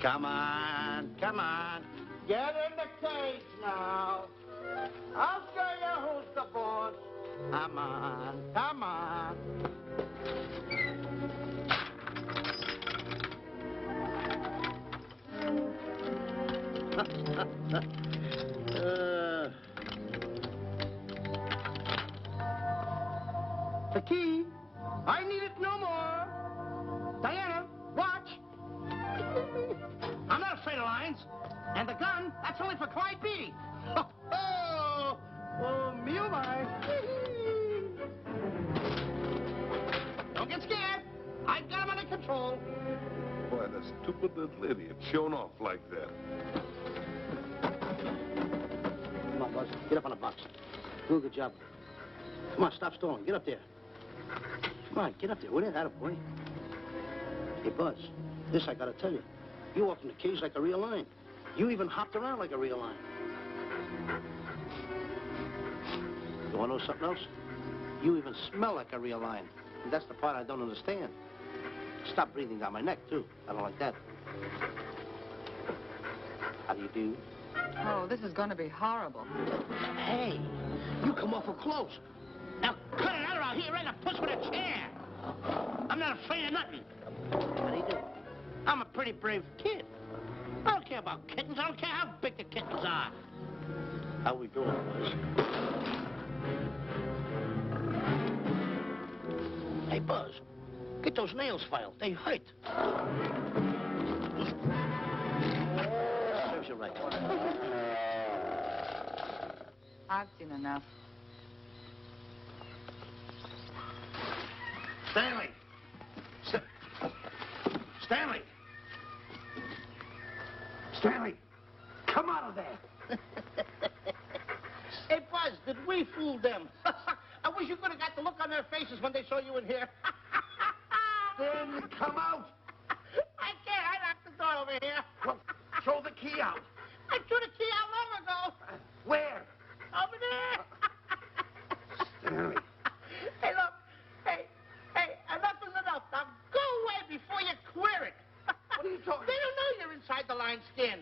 Come on, come on. Get in the cage now. I'll show you who's the boss. Come on, come on. The key. I need it no more. Diana, watch. I'm not afraid of lions. And the gun, that's only for Clyde Beatty. Oh, me oh my. Don't get scared. I've got him under control. Boy, that stupid little idiot showing off like that. Come on, Buzz. Get up on the box. Do a good job. Come on, stop stalling. Get up there. Come on, get up there, will you? Attaboy. Hey, Buzz, this I gotta tell you. You walked in the cage like a real lion. You even hopped around like a real lion. You wanna know something else? You even smell like a real lion. And that's the part I don't understand. Stop breathing down my neck, too. I don't like that. How do you do? Oh, this is going to be horrible. Hey, you come awful close. Now cut it out or I'll hit you right in the puss with a chair. I'm not afraid of nothing. How do you do? I'm a pretty brave kid. I don't care about kittens. I don't care how big the kittens are. How we doing, boys? Hey, Buzz, get those nails filed. They hurt. Serves you right. I've seen enough. Stanley! Stanley! Stanley! Come out of there! Hey, Buzz, did we fool them? I wish you could have got the look on their faces when they saw you in here. Stanley, come out! I can't. I locked the door over here. Well, throw the key out. I threw the key out long ago. Where? Over there. Stanley. Hey, look. Hey, enough is enough. Now go away before you queer it. What are you talking They don't know you're inside the line skin.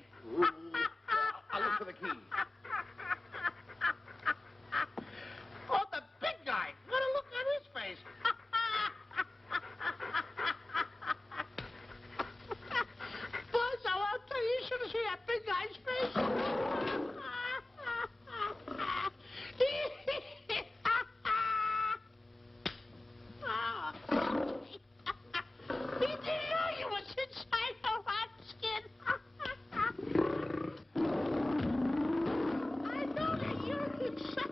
I'll look for the key. Oh, the big guy. What a look on his face. Buzz, I'll tell you, you should have seen that big guy's face. He didn't know you was inside the hot skin. I know that you're inside.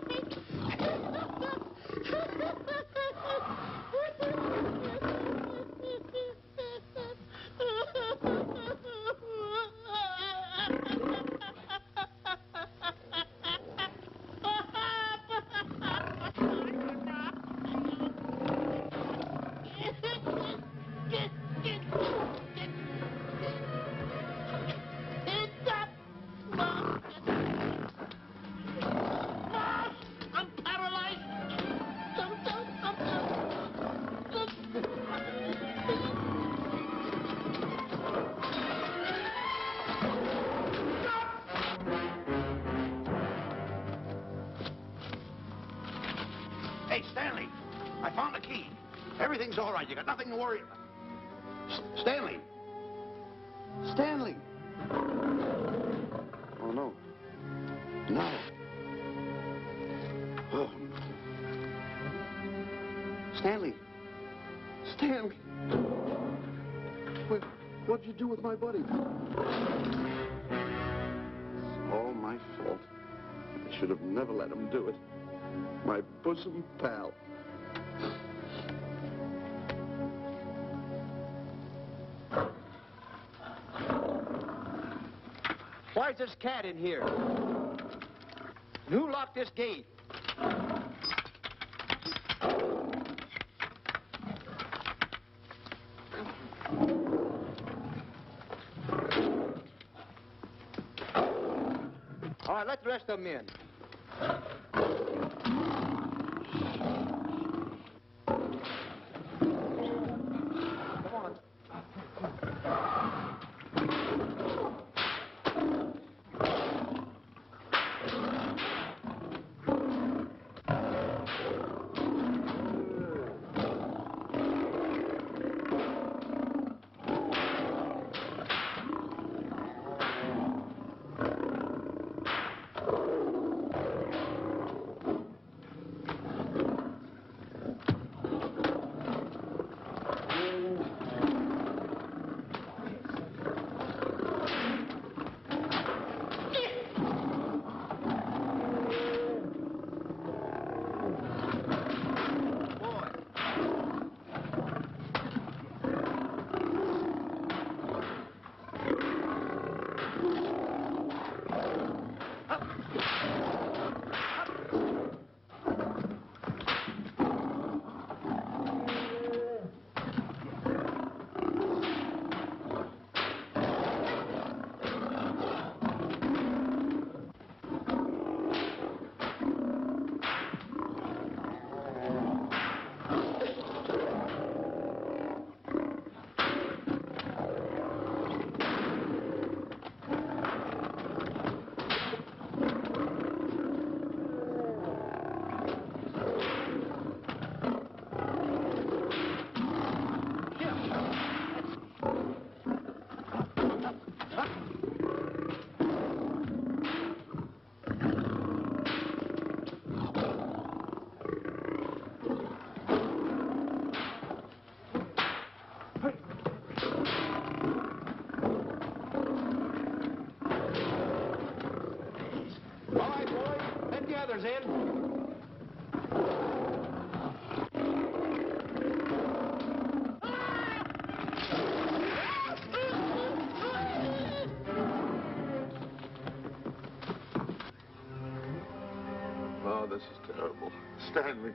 I'm paralyzed. Hey, Stanley, I found the key. Everything's all right. You got nothing to worry about. Stanley. Stanley. Oh, no. No. Oh. Stanley. Stanley. What'd you do with my buddy? It's all my fault. I should have never let him do it. My bosom pal. Why's this cat in here? Who locked this gate? All right, let the rest of them in. All right, boys. Let the others in. Oh, this is terrible. Stanley.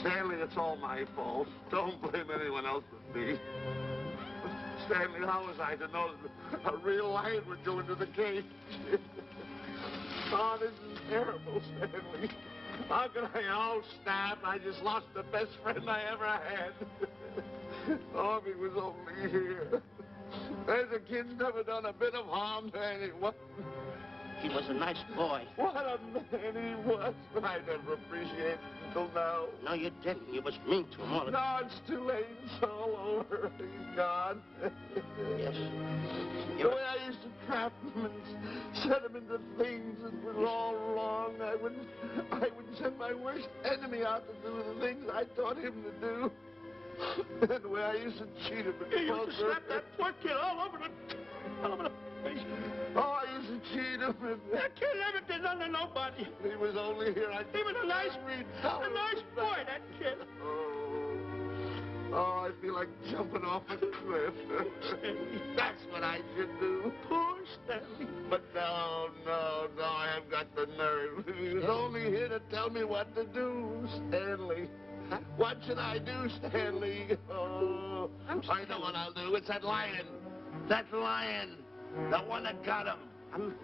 Stanley, it's all my fault. Don't blame anyone else but me. Stanley, how was I to know that a real lion would go into the cage? Oh, this is terrible, Stanley. How can I... Oh, snap. I just lost the best friend I ever had. Oh, if he was only here. There's a kid's never done a bit of harm to anyone. He was a nice boy. What a man he was. I never appreciated it until now. No, you didn't. You was mean to him all the No, it's too late. It's all over. He's gone. Yes. The way I used to trap him and set him into things that was all wrong, I would send my worst enemy out to do the things I taught him to do. And the way I used to cheat him and You used to slap that poor kid all over the face. Oh, I used to cheat him. That kid never did nothing to nobody. He was only here. He was a nice boy, that kid. Oh, I feel like jumping off a cliff. That's what I should do. Poor Stanley. But no, I haven't got the nerve. He was only here to tell me what to do, Stanley. Huh? What should I do, Stanley? Oh, I know what I'll do. It's that lion. That lion. The one that got him.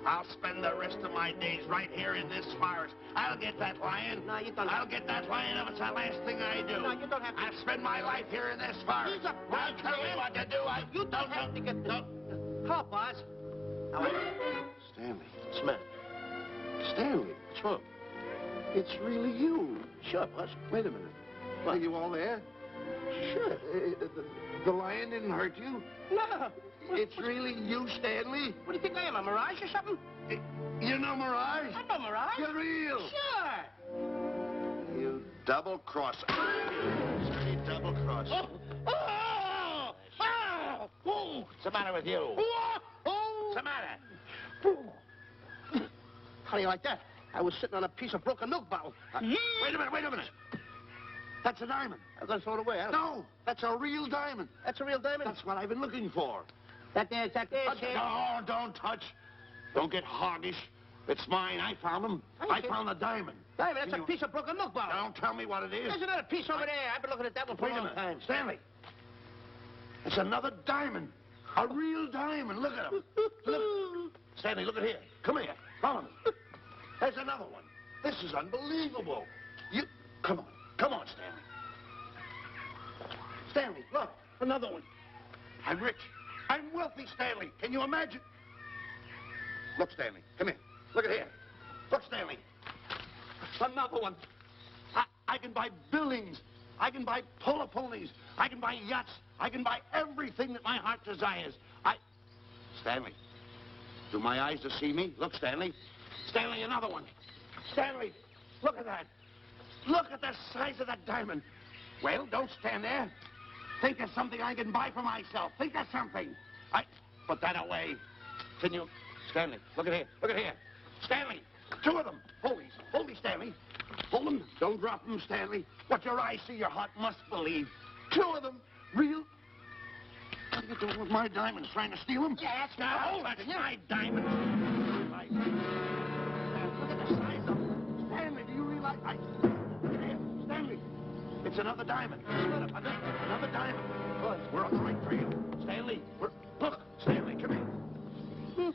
I'll spend the rest of my days right here in this forest. I'll get that lion. No, you don't. I'll get that lion if it's the last thing I do. No, you don't have to. I'll spend my life here in this forest. He's a Don't tell me what to do. You don't have to get the... Call, boss. Stanley. Smith. Stanley. What's wrong? It's really you. Sure, boss. Wait a minute. Are you all there? Sure. The lion didn't hurt you? No. It's really you, Stanley? What do you think I am, a mirage or something? You're no mirage? I'm no mirage. You're real. Sure. You double-crosser. You double-crosser. Oh! What's the matter with you? What's the matter? How do you like that? I was sitting on a piece of broken milk bottle. Wait a minute. That's a diamond. I'm going to throw it away. No, that's a real diamond. That's a real diamond? That's what I've been looking for. That there, Shemp. No, don't touch. Don't get hoggish. It's mine. I found them. I found the diamond. Diamond, that's a piece of broken milk bottle. Don't tell me what it is. There's another piece over there. I've been looking at that one for Wait a a long minute. time. Stanley. It's another diamond. A real diamond. Look at him. Look. Stanley, look at here. Come here. Follow me. There's another one. This is unbelievable. Come on. Come on, Stanley. Stanley, look. Another one. I'm rich. I'm wealthy, Stanley. Can you imagine? Look, Stanley. Come here. Look at here. Look, Stanley. Another one. I can buy buildings. I can buy polo ponies. I can buy yachts. I can buy everything that my heart desires. Stanley, do my eyes deceive me? Look, Stanley. Stanley, another one. Stanley, look at that. Look at the size of that diamond. Well, don't stand there. Think of something I can buy for myself. Think of something. Put that away. Can you... Stanley, look at here. Look at here. Stanley, two of them. Hold me, Stanley. Hold them. Don't drop them, Stanley. What your eyes see, your heart must believe. Two of them. Real... What are you doing with my diamonds? Trying to steal them? Yes, No, that's my diamonds. Look at the size of them. Stanley, do you realize... Look at here. Stanley, it's another diamond. Another diamond. We're on the right trail. Stanley, look, Stanley, come here.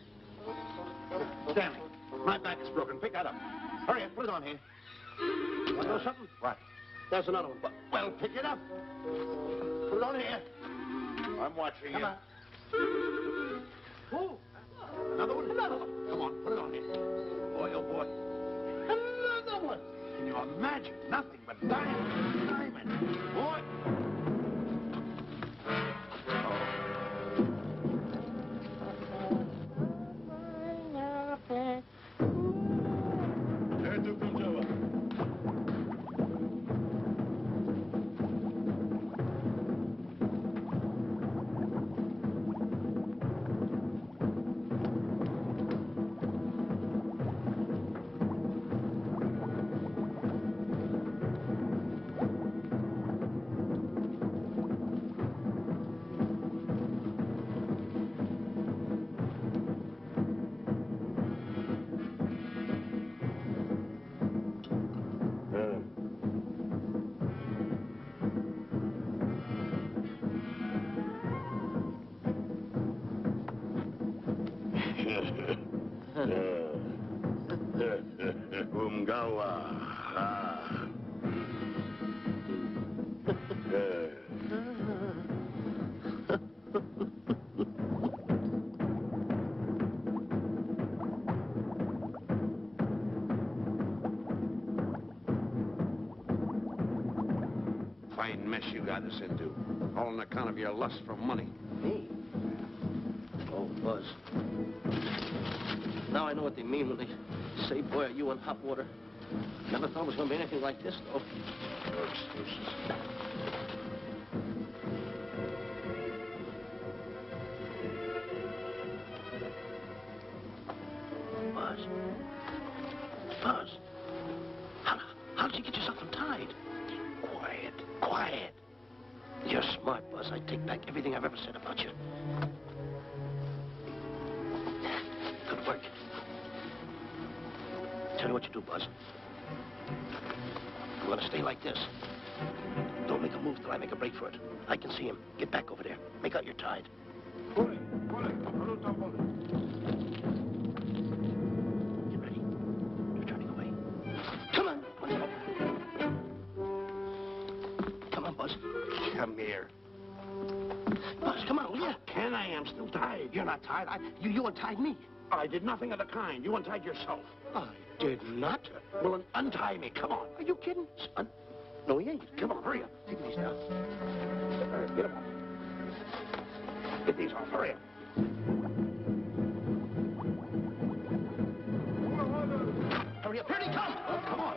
Stanley, my back is broken. Pick that up. Hurry up, put it on here. Want to know something? What? There's another one. Well, pick it up. Put it on here. I'm watching you. Come on. Oh, another one? Another one. Come on, put it on here. Boy, oh boy. Another one. Can you imagine? Nothing but diamond. Diamond. Boy. Umgawa. Fine mess you got us into. All on account of your lust for money. Me? Oh, Buzz. Now I know what they mean when they say, boy, are you in hot water. Never thought it was going to be anything like this, though. Buzz. Buzz. How did you get yourself untied? Quiet. Quiet. You're smart, Buzz. I take back everything I've ever said about you. Good work. Tell you what you do, Buzz. I'm gonna stay like this. Don't make a move till I make a break for it. I can see him. Get back over there. Make out you're tied. Get ready. You're turning away. Come on. Come on, Buzz. Come here. Buzz, come on, will you? Ken, I am still tied. You're not tied. You untied me. I did nothing of the kind. You untied yourself. I did not. Well, then untie me. Come on. Are you kidding? No, he ain't. Come on, hurry up. Take these now. All right, get them off. Get these off. Hurry up. Hurry up. Here he comes. Oh, come on.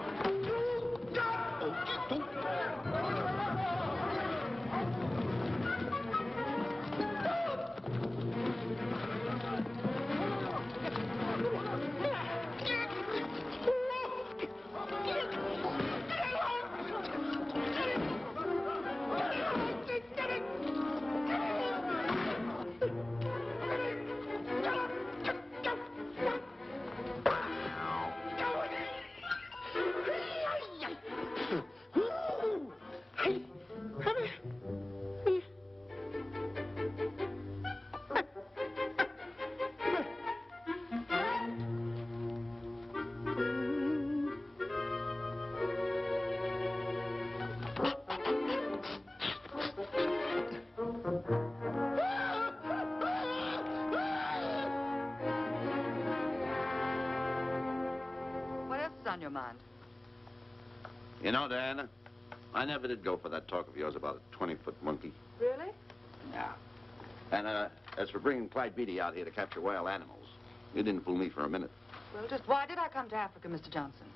On your mind? You know, Diana, I never did go for that talk of yours about a 20-foot monkey. Really? Yeah. And as for bringing Clyde Beatty out here to capture wild animals, you didn't fool me for a minute. Well, just why did I come to Africa, Mr. Johnson?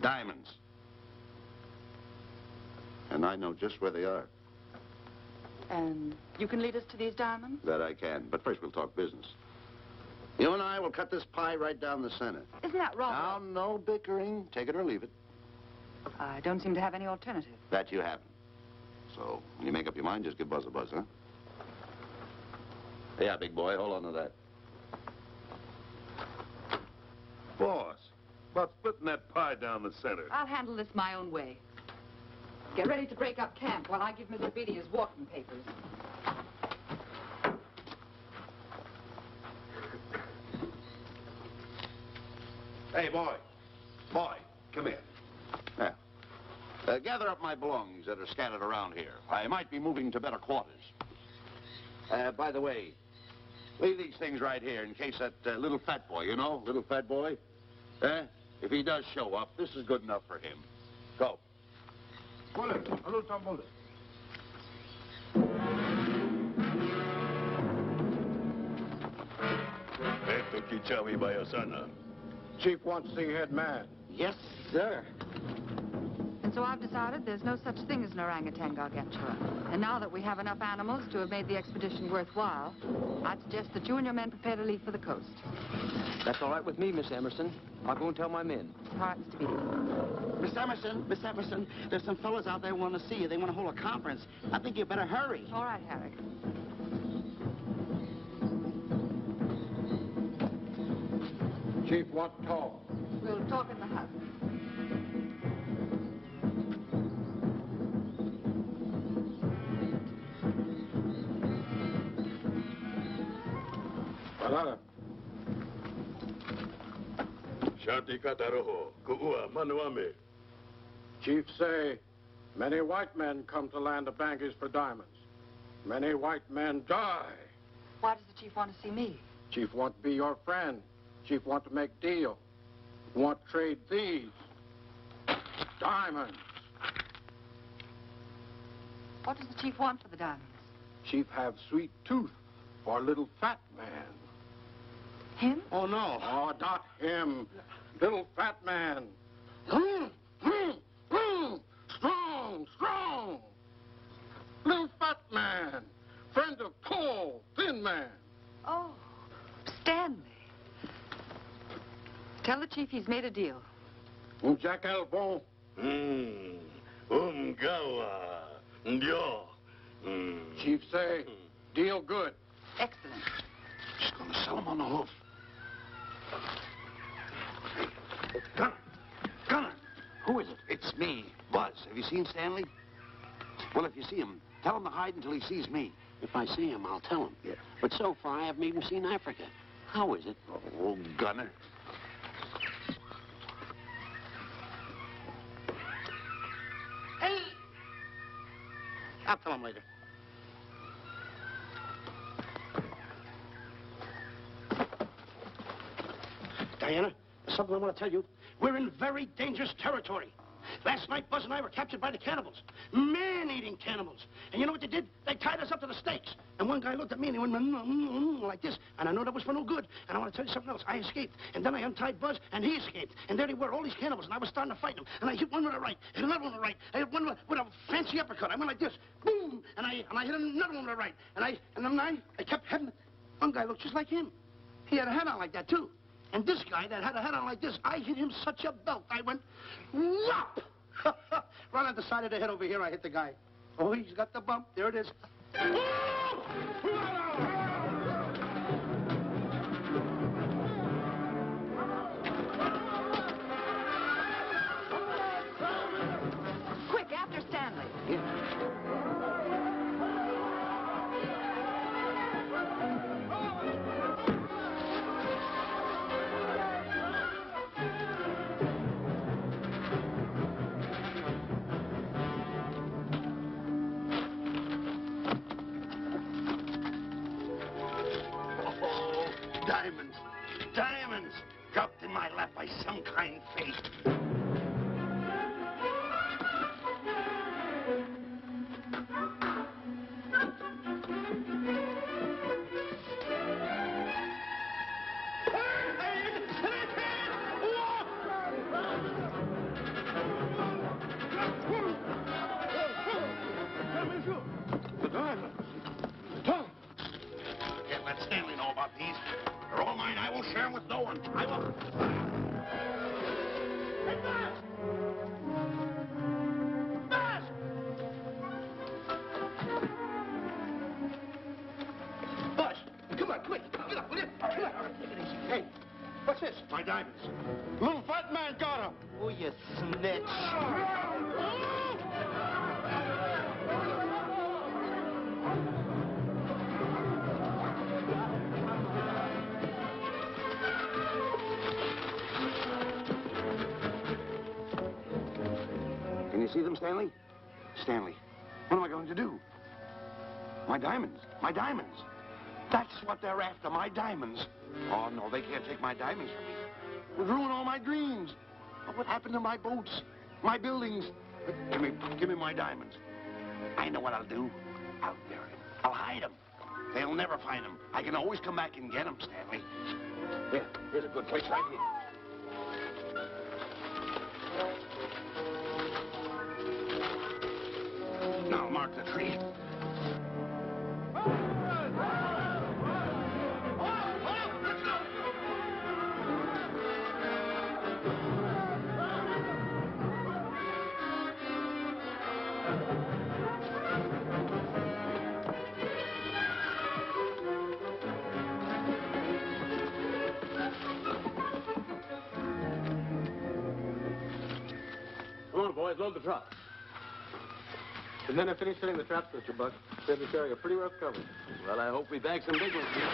Diamonds. And I know just where they are. And you can lead us to these diamonds? That I can. But first we'll talk business. You and I will cut this pie right down the center. Isn't that wrong? Now, no bickering. Take it or leave it. I don't seem to have any alternative. That you haven't. So, when you make up your mind, just give Buzz a buzz, huh? Yeah, big boy, hold on to that. Boss, about splitting that pie down the center. I'll handle this my own way. Get ready to break up camp while I give Mr. Beatty his walking papers. Hey, boy. Boy, come here. Now, gather up my belongings that are scattered around here. I might be moving to better quarters. By the way, leave these things right here in case that little fat boy, you know, little fat boy, if he does show up, this is good enough for him. Go. Chief wants to see head man. Yes, sir. And so I've decided there's no such thing as an orangutan gargantua. And now that we have enough animals to have made the expedition worthwhile, I'd suggest that you and your men prepare to leave for the coast. That's all right with me, Miss Emerson. I'll go and tell my men. All right, Mr. Beatty. Miss Emerson, there's some fellas out there who want to see you. They want to hold a conference. I think you better hurry. All right, Harry. Chief wants to talk. We'll talk in the hut. Chief say, many white men come to land of bankers for diamonds. Many white men die. Why does the chief want to see me? Chief want to be your friend. Chief want to make deal. Want to trade these. Diamonds. What does the chief want for the diamonds? Chief have sweet tooth for little fat man. Him? Oh, no. Oh, not him. Little fat man. Strong, strong. Little fat man. Friend of tall, thin man. Oh, Stanley. Tell the chief he's made a deal. Jack Elbow. Gawa. Ndio. Chief say, deal good. Excellent. She's going to sell him on the hoof. Gunner. Who is it? It's me, Buzz. Have you seen Stanley? Well, if you see him, tell him to hide until he sees me. If I see him, I'll tell him. Yeah. But so far, I haven't even seen Africa. How is it? Oh, Gunner. Hey! I'll tell him later. Diana, there's something I want to tell you. We're in very dangerous territory. Last night, Buzz and I were captured by the cannibals. Man-eating cannibals. And you know what they did? They tied us up to the stakes. And one guy looked at me and he went like this. And I know that was for no good. And I want to tell you something else. I escaped. And then I untied Buzz and he escaped. And there they were, all these cannibals. And I was starting to fight them. And I hit one with a right, hit another one with a right. I hit one with a fancy uppercut. I went like this. Boom! And I hit another one with a right. And then I kept hitting. One guy looked just like him. He had a hat on like that, too. And this guy that had a hat on like this, I hit him such a belt. I went, whop! Right on the side of the head over here, I hit the guy. Oh, he's got the bump. There it is. Quick, after Stanley. Diamonds. Diamonds. Dropped in my lap by some kind fate. The diamonds. Can't let Stanley know about these. They're all mine. I won't share them with no one. I won't. Hey, Buzz! Buzz! Buzz, come on, quick. Get up, will you? Come on. Take it easy. Hey, what's this? My diamonds. Little fat man got him. Oh, you snitch. Can you see them, Stanley? Stanley, what am I going to do? My diamonds. My diamonds. That's what they're after, my diamonds. Oh, no, they can't take my diamonds from me. It would ruin all my dreams. What happened to my boats? My buildings? Give me my diamonds. I know what I'll do. I'll bury them. I'll hide them. They'll never find them. I can always come back and get them, Stanley. Here's a good place right here. Now mark the tree. Come on, boys, load the truck. The men have finished filling the traps, Mr. Buck. Said we're carrying a pretty rough cover. Well, I hope we bag some big ones here.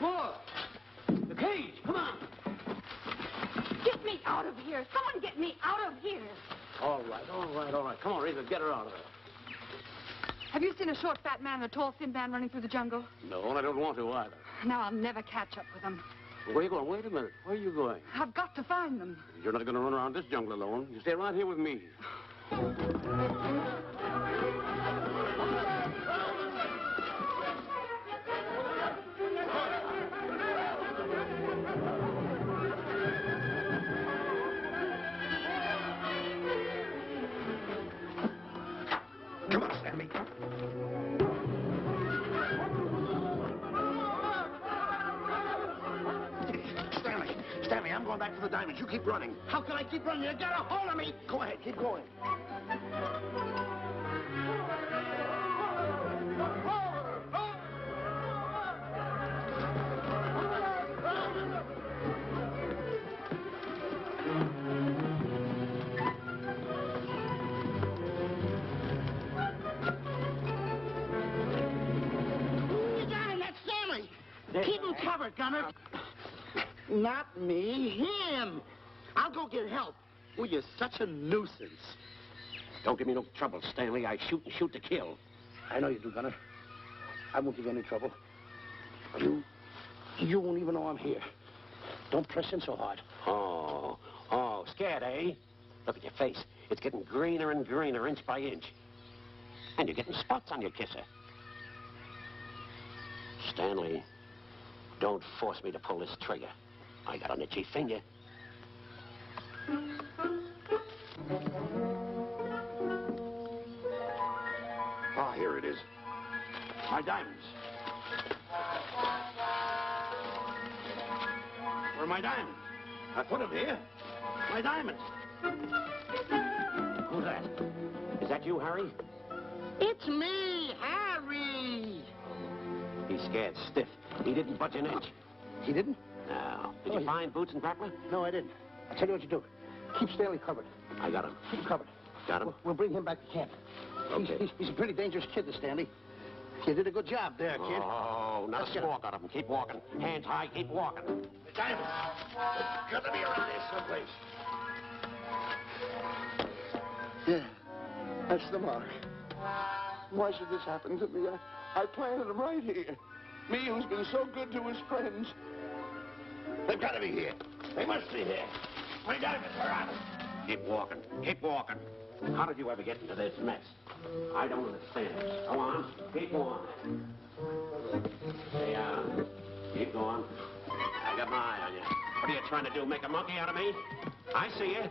Look! The cage! Come on! me out of here. Someone get me out of here. All right. Come on, Rita, get her out of there. Have you seen a short, fat man and a tall, thin man running through the jungle? No, and I don't want to either. Now I'll never catch up with them. Where are you going? Wait a minute. Where are you going? I've got to find them. You're not going to run around this jungle alone. You stay right here with me. Come on, Stanley. Stanley, I'm going back for the diamonds. You keep running. How can I keep running? You got a hold of me. Go ahead, keep going. You got him. That's Stanley. Keep him covered, Gunner. Not me, him. I'll go get help. Well, you're such a nuisance. Don't give me no trouble, Stanley. I shoot and shoot to kill. I know you do, Gunner. I won't give you any trouble. You won't even know I'm here. Don't press in so hard. Oh, scared, eh? Look at your face. It's getting greener and greener, inch by inch. And you're getting spots on your kisser. Stanley, don't force me to pull this trigger. I got an itchy finger. Ah, here it is. My diamonds. Where are my diamonds? I put them here. My diamonds. Who's that? Is that you, Harry? It's me, Harry. He's scared stiff. He didn't budge an inch. He didn't? No. Did you find Boots and Grappler? No, I didn't. I'll tell you what you do. Keep Stanley covered. I got him. Keep him covered. Got him? We'll bring him back to camp. Okay. He's a pretty dangerous kid, this Stanley. You did a good job there, kid. Oh, not a squawk out of him. Keep walking. Hands high, keep walking. The diamonds. It's got to be around here someplace. Yeah, that's the mark. Why should this happen to me? I planted them right here. Me, who's been so good to his friends. They've got to be here. They must be here. My diamonds are out. Keep walking. Keep walking. How did you ever get into this mess? I don't understand. Go on. Keep on. Stay on. Keep going. I got my eye on you. What are you trying to do? Make a monkey out of me? I see you.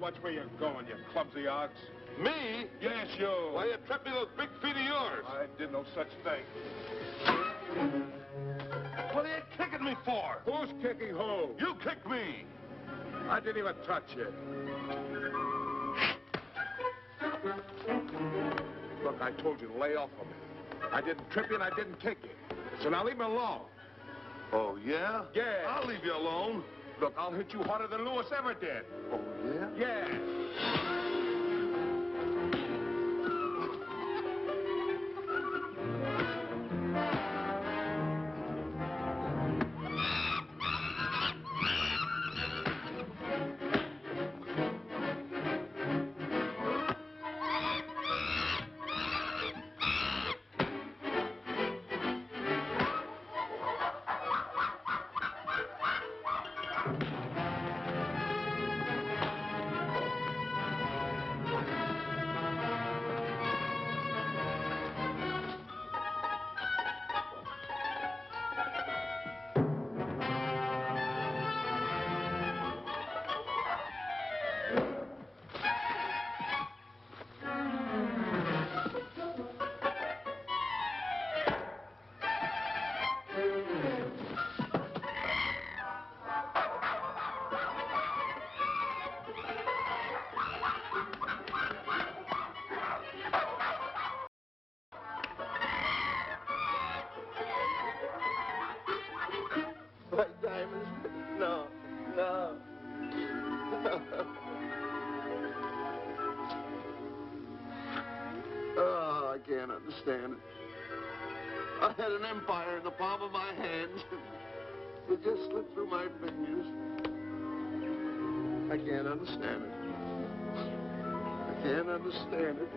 Watch where you're going, you clumsy ox. Me? Yes, you. Why, you trapped me those big feet of yours. I did no such thing. What are you kicking me for? Who's kicking who? You kicked me. I didn't even touch you. Look, I told you to lay off of me. I didn't trip you and I didn't kick you. So now leave me alone. Oh, yeah? Yeah. I'll leave you alone. Look, I'll hit you harder than Lewis ever did. Oh, yeah? Yeah. Oh, I can't understand it. I had an empire in the palm of my hand. It just slipped through my fingers. I can't understand it. I can't understand it.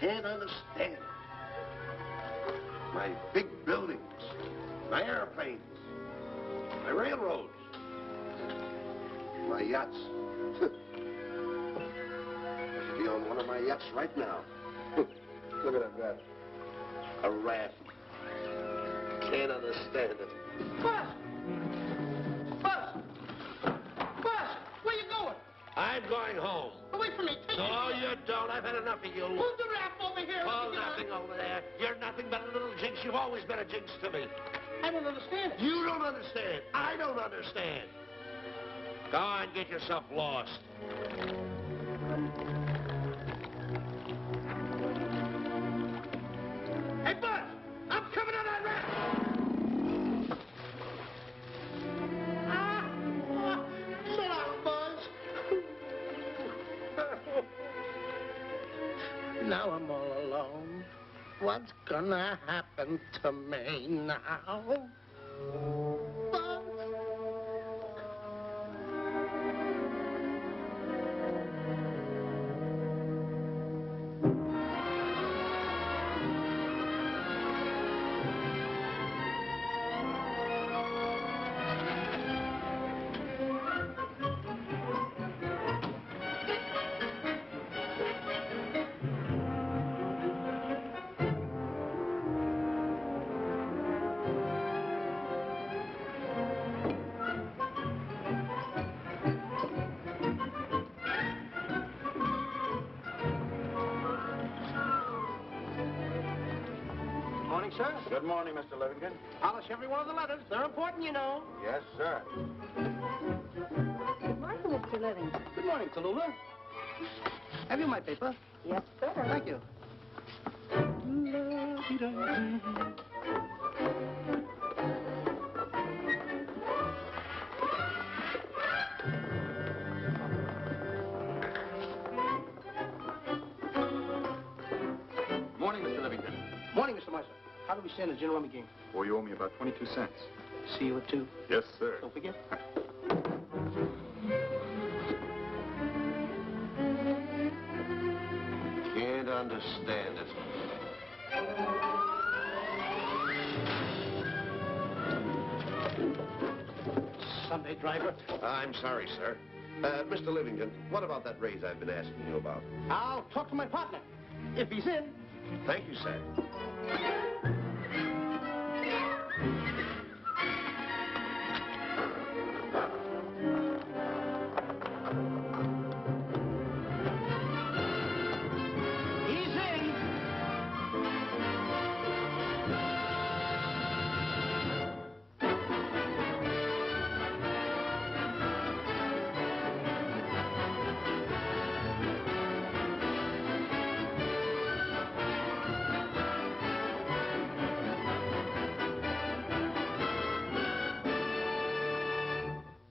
Can't understand. My big buildings, my airplanes, my railroads, my yachts. I should be on one of my yachts right now. Look at that rat. A rat. Can't understand it. Bus! Bus! Bus! Where you going? I'm going home. Wait for me. Take No, you don't. I've had enough of you. Move the rap over here. Oh, nothing over there. You're nothing but a little jinx. You've always been a jinx to me. I don't understand it. You don't understand. I don't understand. Go on, get yourself lost. Hey, Buzz! I'm coming on that rat! Sit down, Buzz. Now I'm all alone. What's gonna happen to me now? Buzz? Morning, sir. Good morning, Mr. Livington. Polish every one of the letters. They're important, you know. Yes, sir. Good morning, Mr. Livington. Good morning, Tallulah. Have you my paper? Yes, sir. Thank you. Morning, Mr. Livington. Morning, Mr. Marshall. How do we stand the gin rummy game? Well, you owe me about 22 cents. See you at 2. Yes, sir. Don't forget. Can't understand it. Sunday driver. I'm sorry, sir. Mr. Livington, what about that raise I've been asking you about? I'll talk to my partner. If he's in. Thank you, sir.